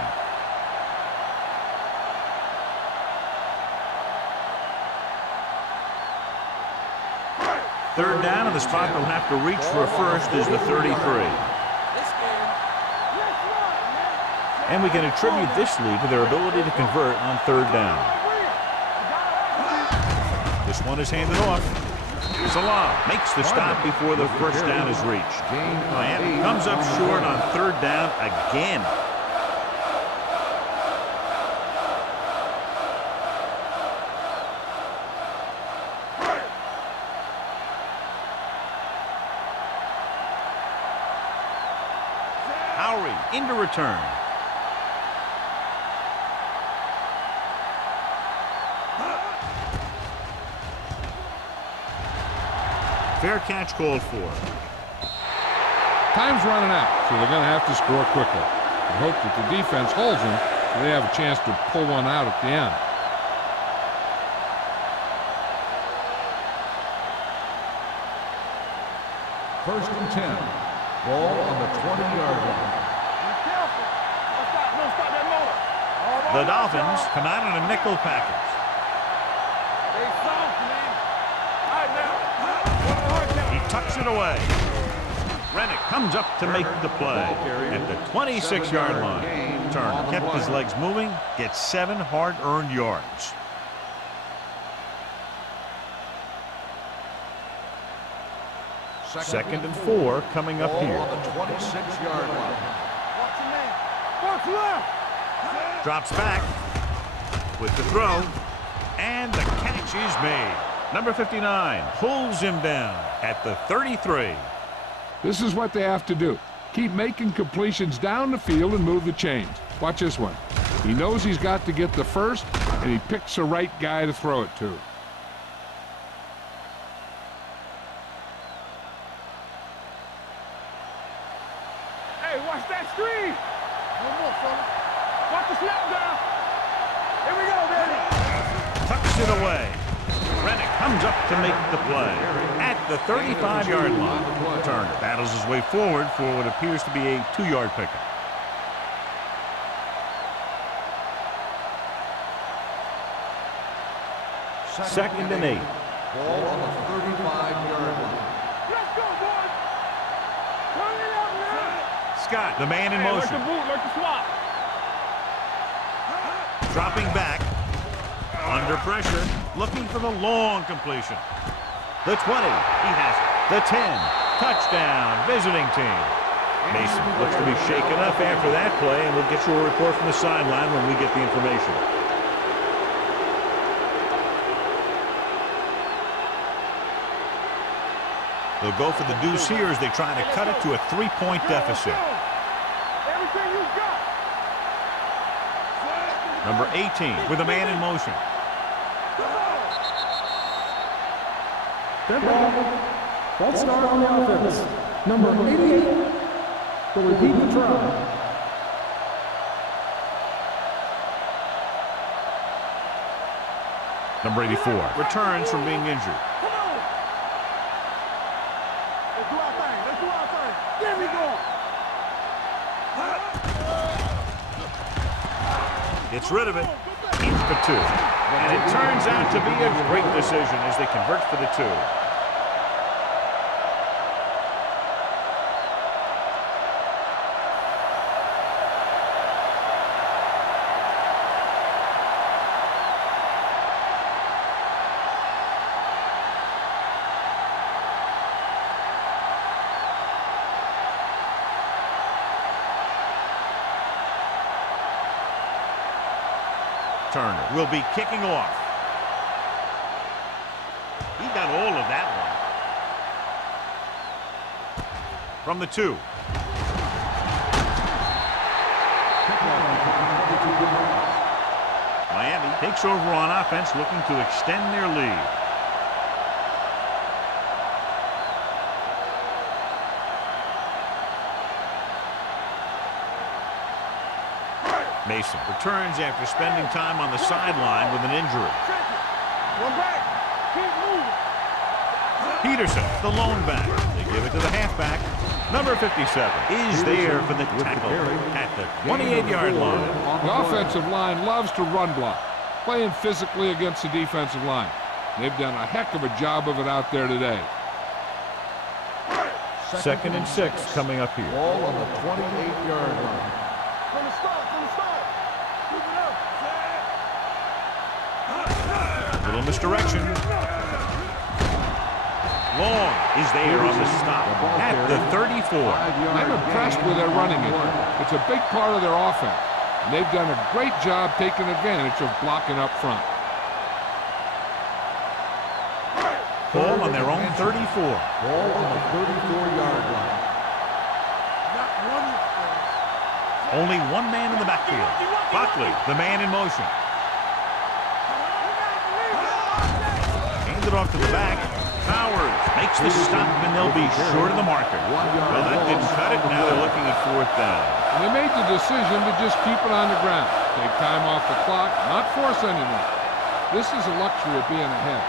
Third down, and the spot they'll have to reach for a first is the 33. And we can attribute this lead to their ability to convert on third down. This one is handed off. Salah makes the stop before the first down is reached. Miami comes up short on third down again. Howery into return. Fair catch called for. Time's running out, so they're going to have to score quickly. I hope that the defense holds them so they have a chance to pull one out at the end. First and 10. Ball on the 20-yard line. The Dolphins come out in a nickel package. He tucks it away. Rennick comes up to make the play at the 26-yard line. Turner kept his legs moving, gets 7 hard-earned yards. Second and 4 coming up here. On the 26-yard line. Drops back with the throw, and the catch is made. Number 59 pulls him down at the 33. This is what they have to do. Keep making completions down the field and move the chains. Watch this one. He knows he's got to get the first, and he picks the right guy to throw it to. Hey, watch that screen. One more, fella. Watch the snap down. Here we go, baby. Tucks it away. Rennick comes up to make the play at the 35-yard line. Turner battles his way forward for what appears to be a 2-yard pickup. Second and 8. Ball on the 35-yard line. Let's go, boys. Turn it out now. Scott, the man in Hey, motion. like the boot, like the swap. Dropping back. Under pressure, looking for the long completion. The 20, he has it. The 10, touchdown, visiting team. Mason looks to be shaken up after that play, and we'll get you a report from the sideline when we get the information. They'll go for the deuce here as they try to cut it to a 3-point deficit. Everything you got. Number 18 with a man in motion. False start on the offense. Number 88 will repeat the try. Number 84 returns from being injured. Come on. Let's do our thing. Let's do our thing. There we go. Gets rid of it. Keeps the 2. And it turns out to be a great decision as they convert for the 2. Turner will be kicking off. He got all of that one. From the 2. Miami takes over on offense, looking to extend their lead. Mason returns after spending time on the sideline with an injury. One back. Keep moving. Peterson, the lone back. They give it to the halfback. Number 57 is there for the tackle at the 28-yard line. The offensive line loves to run block, playing physically against the defensive line. They've done a heck of a job of it out there today. 2nd and 6 coming up here. Ball on the 28-yard line. From the start. Keep it up. Little misdirection. Long is there on the stop at the 34. I'm impressed with their running it. It's a big part of their offense, and they've done a great job taking advantage of blocking up front. Ball on their own 34. Ball on the 34-yard line. Not one. Only one man in the backfield. Buckley, the man in motion. Hands it off to the back. Powers makes the stop, and they'll be short of the marker. Well, that didn't cut it. Now they're looking at 4th down. And they made the decision to just keep it on the ground. Take time off the clock, not force anything. This is a luxury of being ahead.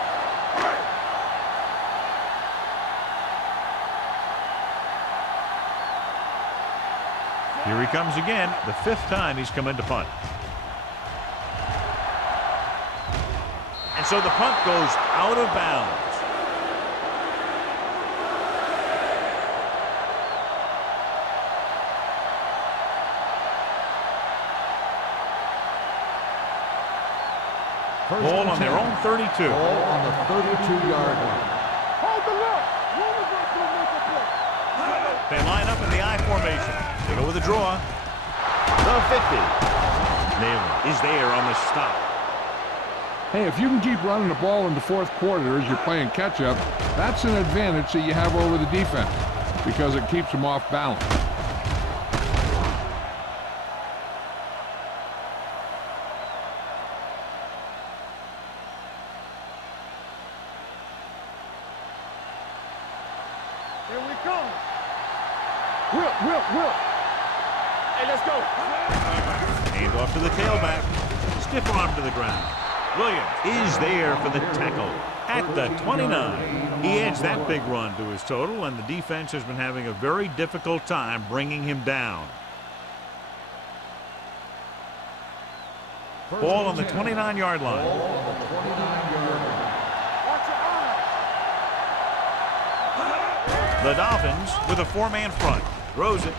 Here he comes again, the 5th time he's come in to punt. And so the punt goes out of bounds. Ball on their own 32. Ball on the 32-yard line. Hold the look. Move it up to make a play. They line up in the I formation. They go with a draw. The 50. Naylor is there on the stop. Hey, if you can keep running the ball in the 4th quarter as you're playing catch-up, that's an advantage that you have over the defense because it keeps them off balance. Here we come. Whip. Hey, let's go. Hand off to the tailback. Stiff arm to the ground. Williams is there for the tackle at the 29. He adds that big run to his total, and the defense has been having a very difficult time bringing him down. Ball on the 29-yard line. Ball on the 29-yard line. Watch your eyes. The Dolphins with a 4-man front. Throws it.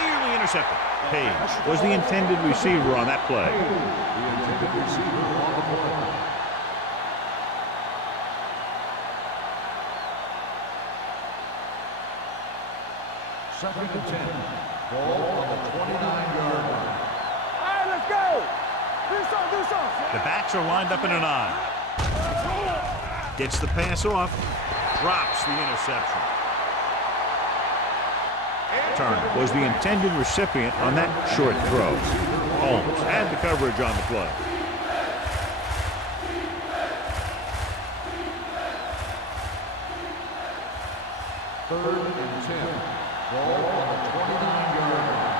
Nearly intercepted. Page was the intended receiver on that play. The intended receiver on the play. Second and 10. Ball on the 29-yard line. All right, let's go. Do something. The backs are lined up in an I. Gets the pass off. Drops the interception. Turner was the intended recipient on that short throw. Holmes had the coverage on the play. Third and 10. Ball on the 29-yard line.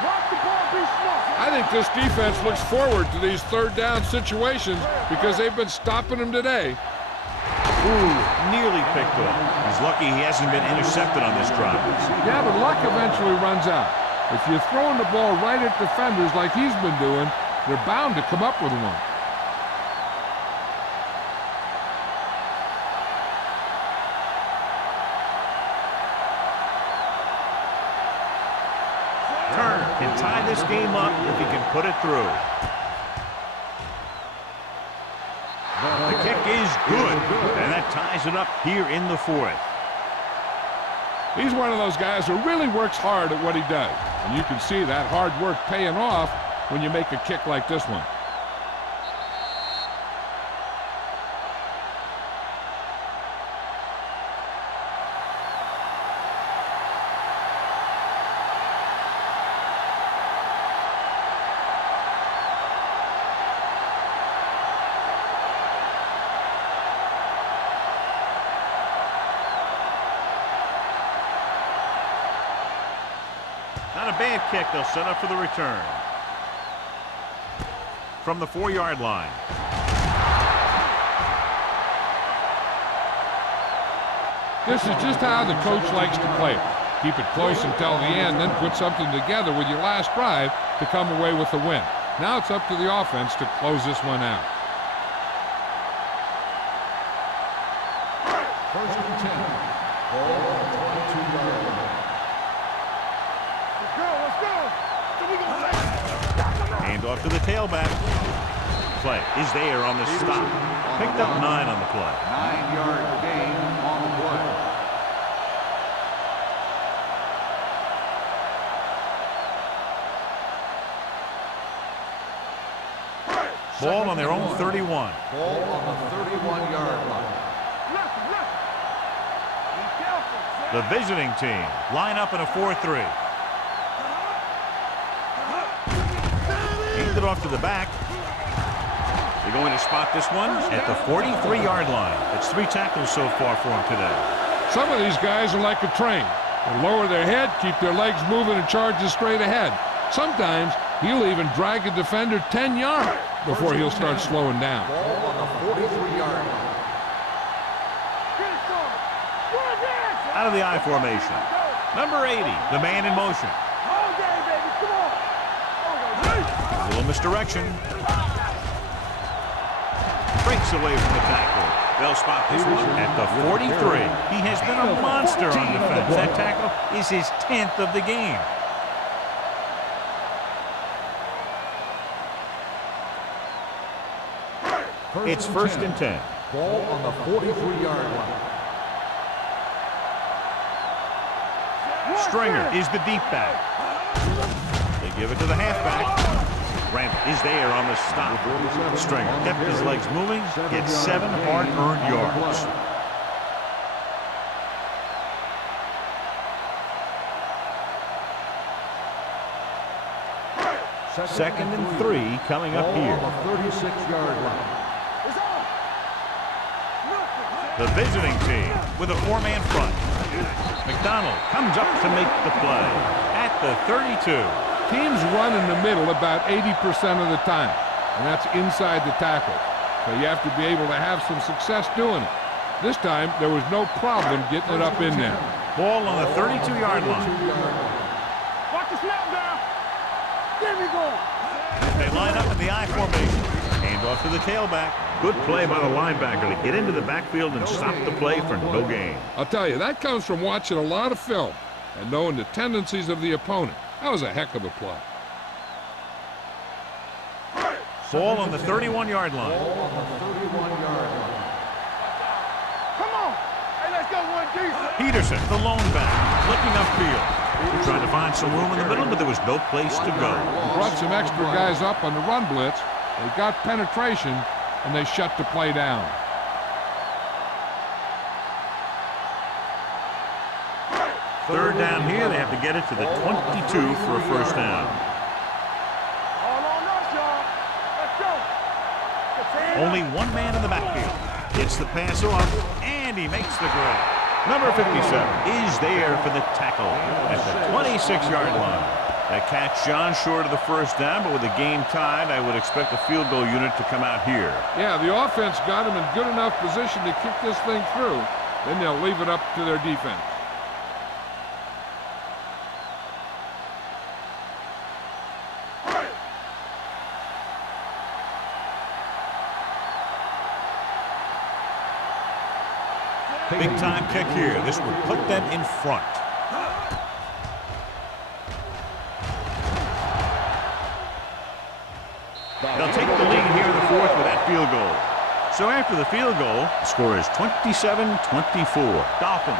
Watch the ball be smart. I think this defense looks forward to these third down situations because they've been stopping them today. Ooh, nearly picked off. He's lucky he hasn't been intercepted on this drive. Yeah, but luck eventually runs out. If you're throwing the ball right at defenders like he's been doing, they're bound to come up with one. Turner can tie this game up if he can put it through. The kick is good, and that ties it up here in the fourth. He's one of those guys who really works hard at what he does. And you can see that hard work paying off when you make a kick like this one. Not a bad kick. They'll set up for the return. From the 4-yard line. This is just how the coach likes to play it. Keep it close until the end, then put something together with your last drive to come away with the win. Now it's up to the offense to close this one out. First and 10. Ball on the 22-yard line. Hand off to the tailback. Play is there on the stop. Picked up 9 on the play. 9-yard gain on the play. Ball on their own 31. Ball on the 31-yard line. The visiting team line up in a 4-3. Hand it off to the back. They're going to spot this one at the 43-yard line. It's 3 tackles so far for him today. Some of these guys are like a train. They lower their head, keep their legs moving, and charges straight ahead. Sometimes he'll even drag a defender 10 yards before he'll start slowing down. Ball on the 43-yard line. Out of the I formation. Number 80, the man in motion. A little misdirection. Breaks away from the tackle. They'll spot this one at the 43. He has been a monster on defense. That tackle is his 10th of the game. It's first and 10. Ball on the 43-yard line. Stringer is the deep back. They give it to the halfback. Ramp is there on the stop. Stringer kept his legs moving, gets 7 hard-earned yards. Second and 3 coming up here. Ball on the 36-yard line. The visiting team with a 4-man front. McDonald comes up to make the play at the 32. Teams run in the middle about 80% of the time, and that's inside the tackle. So you have to be able to have some success doing it. This time, there was no problem getting it up in there. Ball on the 32-yard line. Watch the snap down. There we go. They line up in the I formation. Hand off to the tailback. Good play by the linebacker to get into the backfield and stop the play for no gain. I'll tell you, that comes from watching a lot of film and knowing the tendencies of the opponent. That was a heck of a play. Ball on the 31-yard line. Ball on the 31-yard line. Come on. Hey, let's go, one. Peterson, the lone back, looking upfield. He tried to find some room in the middle, but there was no place to go. He brought some extra guys up on the run blitz. They got penetration, and they shut the play down. Third down here, they have to get it to the 22 for a first down. Only one man in the backfield. Gets the pass off, and he makes the grab. Number 57 is there for the tackle at the 26-yard line. That catch, John, short of the first down, but with the game tied, I would expect the field goal unit to come out here. Yeah, the offense got him in good enough position to kick this thing through. Then they'll leave it up to their defense. Big time kick here. This would put them in front. They'll take the lead here in the fourth with that field goal. So after the field goal, the score is 27-24. Dolphins.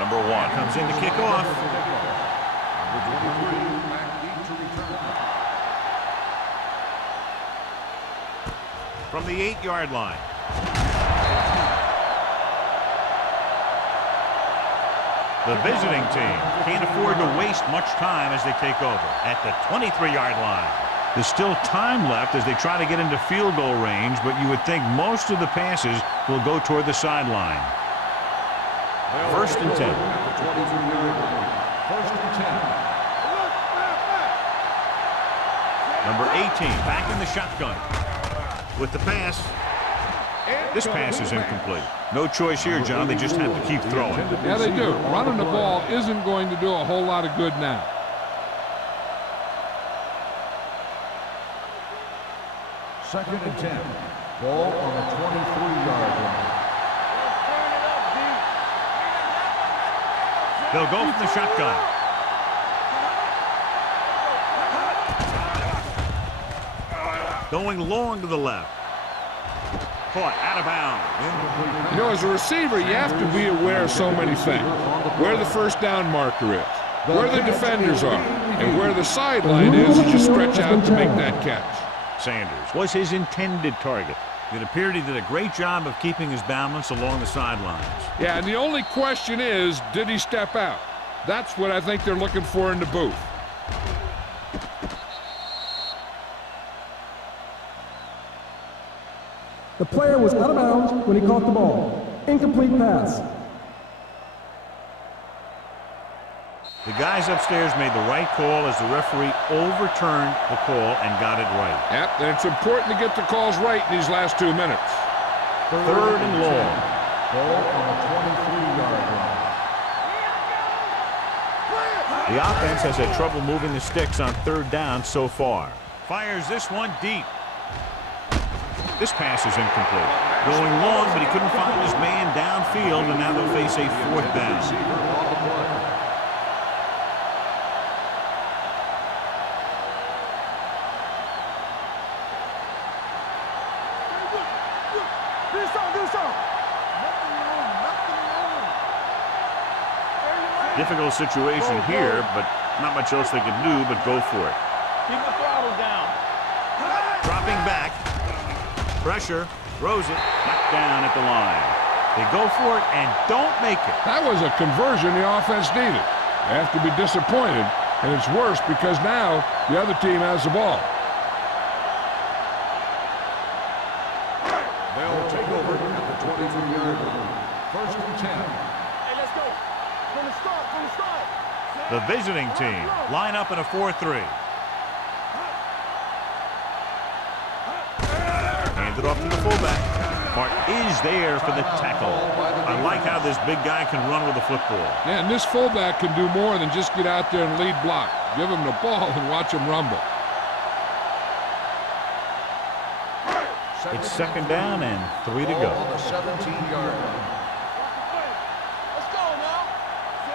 Number 1 comes in to kick off. From the 8-yard line. The visiting team can't afford to waste much time as they take over at the 23-yard line. There's still time left as they try to get into field goal range, but you would think most of the passes will go toward the sideline. First and 10. First and 10. Number 18 back in the shotgun with the pass. This pass is incomplete. No choice here, John. They just have to keep throwing. Yeah, they do. Running the ball isn't going to do a whole lot of good now. Second and 10. Ball on the 23-yard line. They'll go from the shotgun. Going long to the left. Caught out of bounds. You know, as a receiver, you have to be aware of so many things. Where the first down marker is, where the defenders are, and where the sideline is as you stretch out to make that catch. Sanders was his intended target. It appeared he did a great job of keeping his balance along the sidelines. Yeah, and the only question is, did he step out? That's what I think they're looking for in the booth. The player was out of bounds when he caught the ball. Incomplete pass. The guys upstairs made the right call as the referee overturned the call and got it right. Yep, and it's important to get the calls right in these last 2 minutes. Third and long. Ball on the 23-yard line. The offense has had trouble moving the sticks on third down so far. Fires this one deep. This pass is incomplete. Going long, but he couldn't find his man downfield, and now they'll face a fourth down. Difficult situation here, but not much else they can do but go for it. Keep the throttle down. Dropping back. Pressure. Throws it. Knocked down at the line. They go for it and don't make it. That was a conversion the offense needed. They have to be disappointed, and it's worse because now the other team has the ball. They'll take over at the 23-yard line. First and 10. Hey, let's go. From the start, from the start. The visiting team line up in a 4-3. Handed off to the fullback. Hart is there for the tackle. I like how this big guy can run with the football. Yeah, and this fullback can do more than just get out there and lead block. Give him the ball and watch him rumble. It's second down and 3 to go. On the 17-yard line.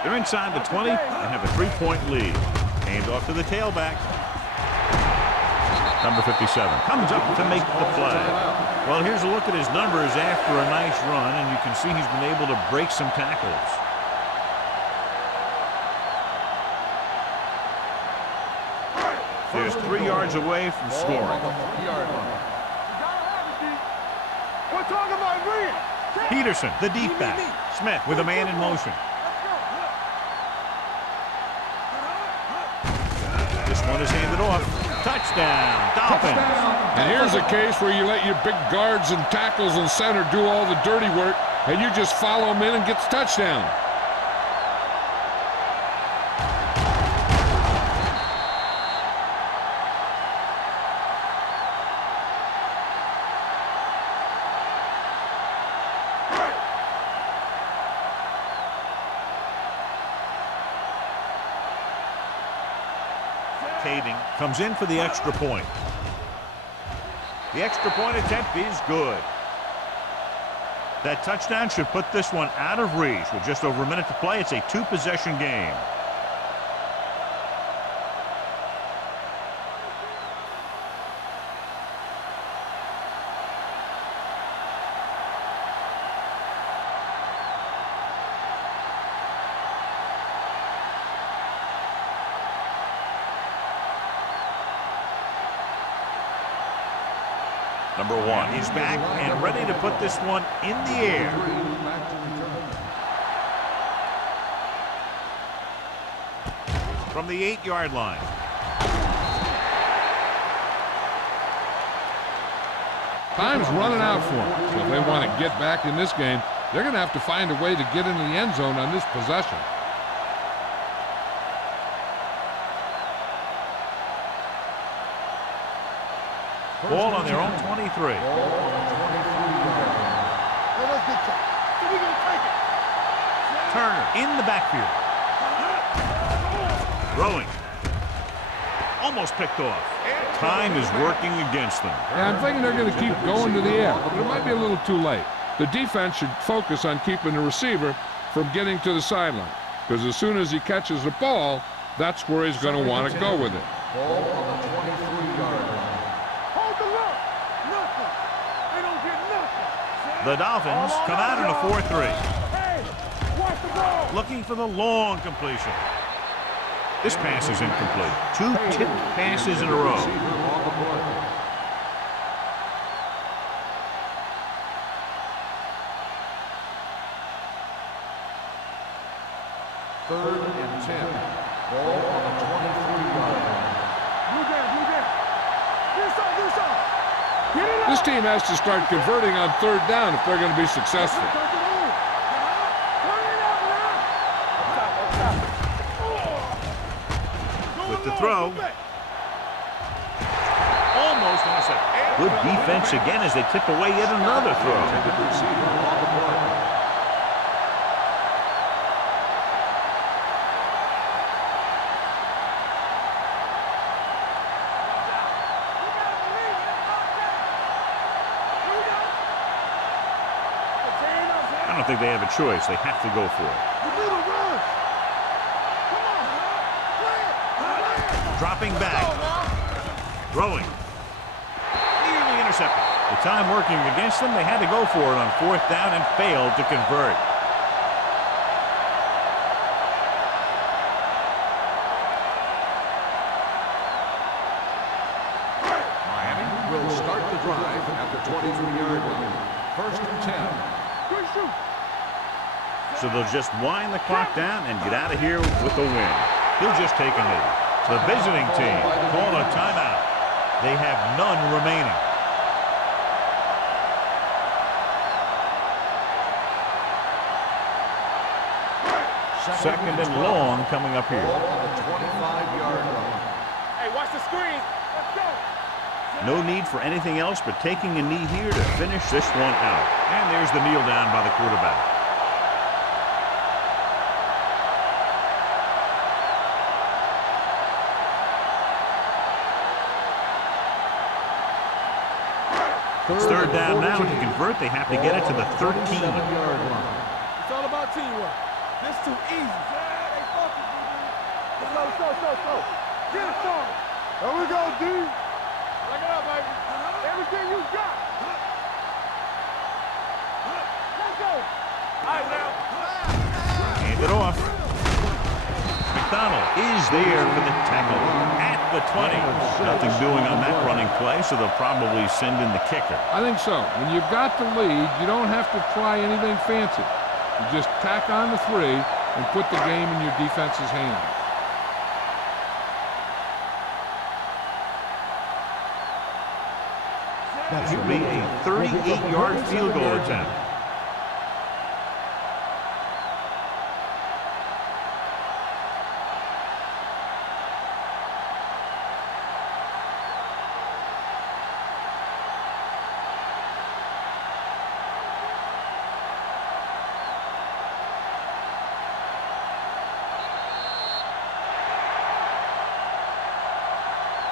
They're inside the 20 and have a 3-point lead. Hand off to the tailback. Number 57 comes up to make the play. Well, here's a look at his numbers after a nice run, and you can see he's been able to break some tackles. There's 3 yards away from scoring. On the 3-yard line. We're talking about Reed. Peterson, the deep back. Smith with a man in motion. This one is handed off. Touchdown, Dolphins. And here's a case where you let your big guards and tackles and center do all the dirty work, and you just follow them in and get the touchdown. Comes in for the extra point. The extra point attempt is good. That touchdown should put this one out of reach. With just over a minute to play, it's a 2-possession game. Number 1, he's back and ready to put this one in the air. From the 8-yard line. Time's running out for them. So if they want to get back in this game, they're going to have to find a way to get into the end zone on this possession. Ball on their own 23. Turner in the backfield. Throwing. Almost picked off. Time is working against them. Yeah, I'm thinking they're going to keep going to the air, but it might be a little too late. The defense should focus on keeping the receiver from getting to the sideline, because as soon as he catches the ball, that's where he's going to want to go with it. Ball on the 23-yard line. The Dolphins come out in a 4-3. Looking for the long completion. This pass is incomplete. 2 tipped passes in a row. Third and 10. Ball on the 23-yard line. This team has to start converting on 3rd down if they're going to be successful. With the throw. Almost intercepted. Good defense again as they tip away yet another throw. I don't think they have a choice. They have to go for it. Dropping back. Throwing. Nearly intercepted. The time working against them, they had to go for it on 4th down and failed to convert. Miami will start the drive at the 23-yard line. 1st and 10. So they'll just wind the clock down and get out of here with a win. He'll just take a knee. The visiting team call a timeout. They have none remaining. Second and long coming up here. Ball on the 25-yard line. Hey, watch the screen. Let's go. No need for anything else but taking a knee here to finish this one out. And there's the kneel down by the quarterback. It's third down now. To convert, they have to get it to the 13. 27-yard line. It's all about teamwork. This too easy. Yeah, they focus, dude. Go. Get it started. There we go, D. Look it up, baby. Everything you got. Let's go. All right, now. Hand it off. McDonald is there for the tackle at the 20. Nothing doing on that running play, so they'll probably send in the kicker. I think so. When you've got the lead, you don't have to try anything fancy. You just tack on the 3 and put the game in your defense's hands. That should be a 38-yard field goal attempt.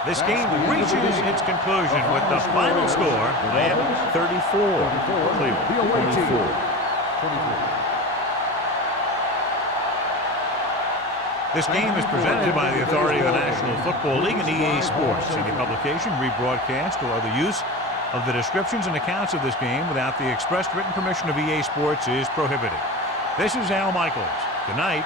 This game reaches its conclusion with the final score, Miami 34, Cleveland 24. This game is presented by the authority of the National Football League and EA Sports. Any publication, rebroadcast, or other use of the descriptions and accounts of this game without the express written permission of EA Sports is prohibited. This is Al Michaels. Good night.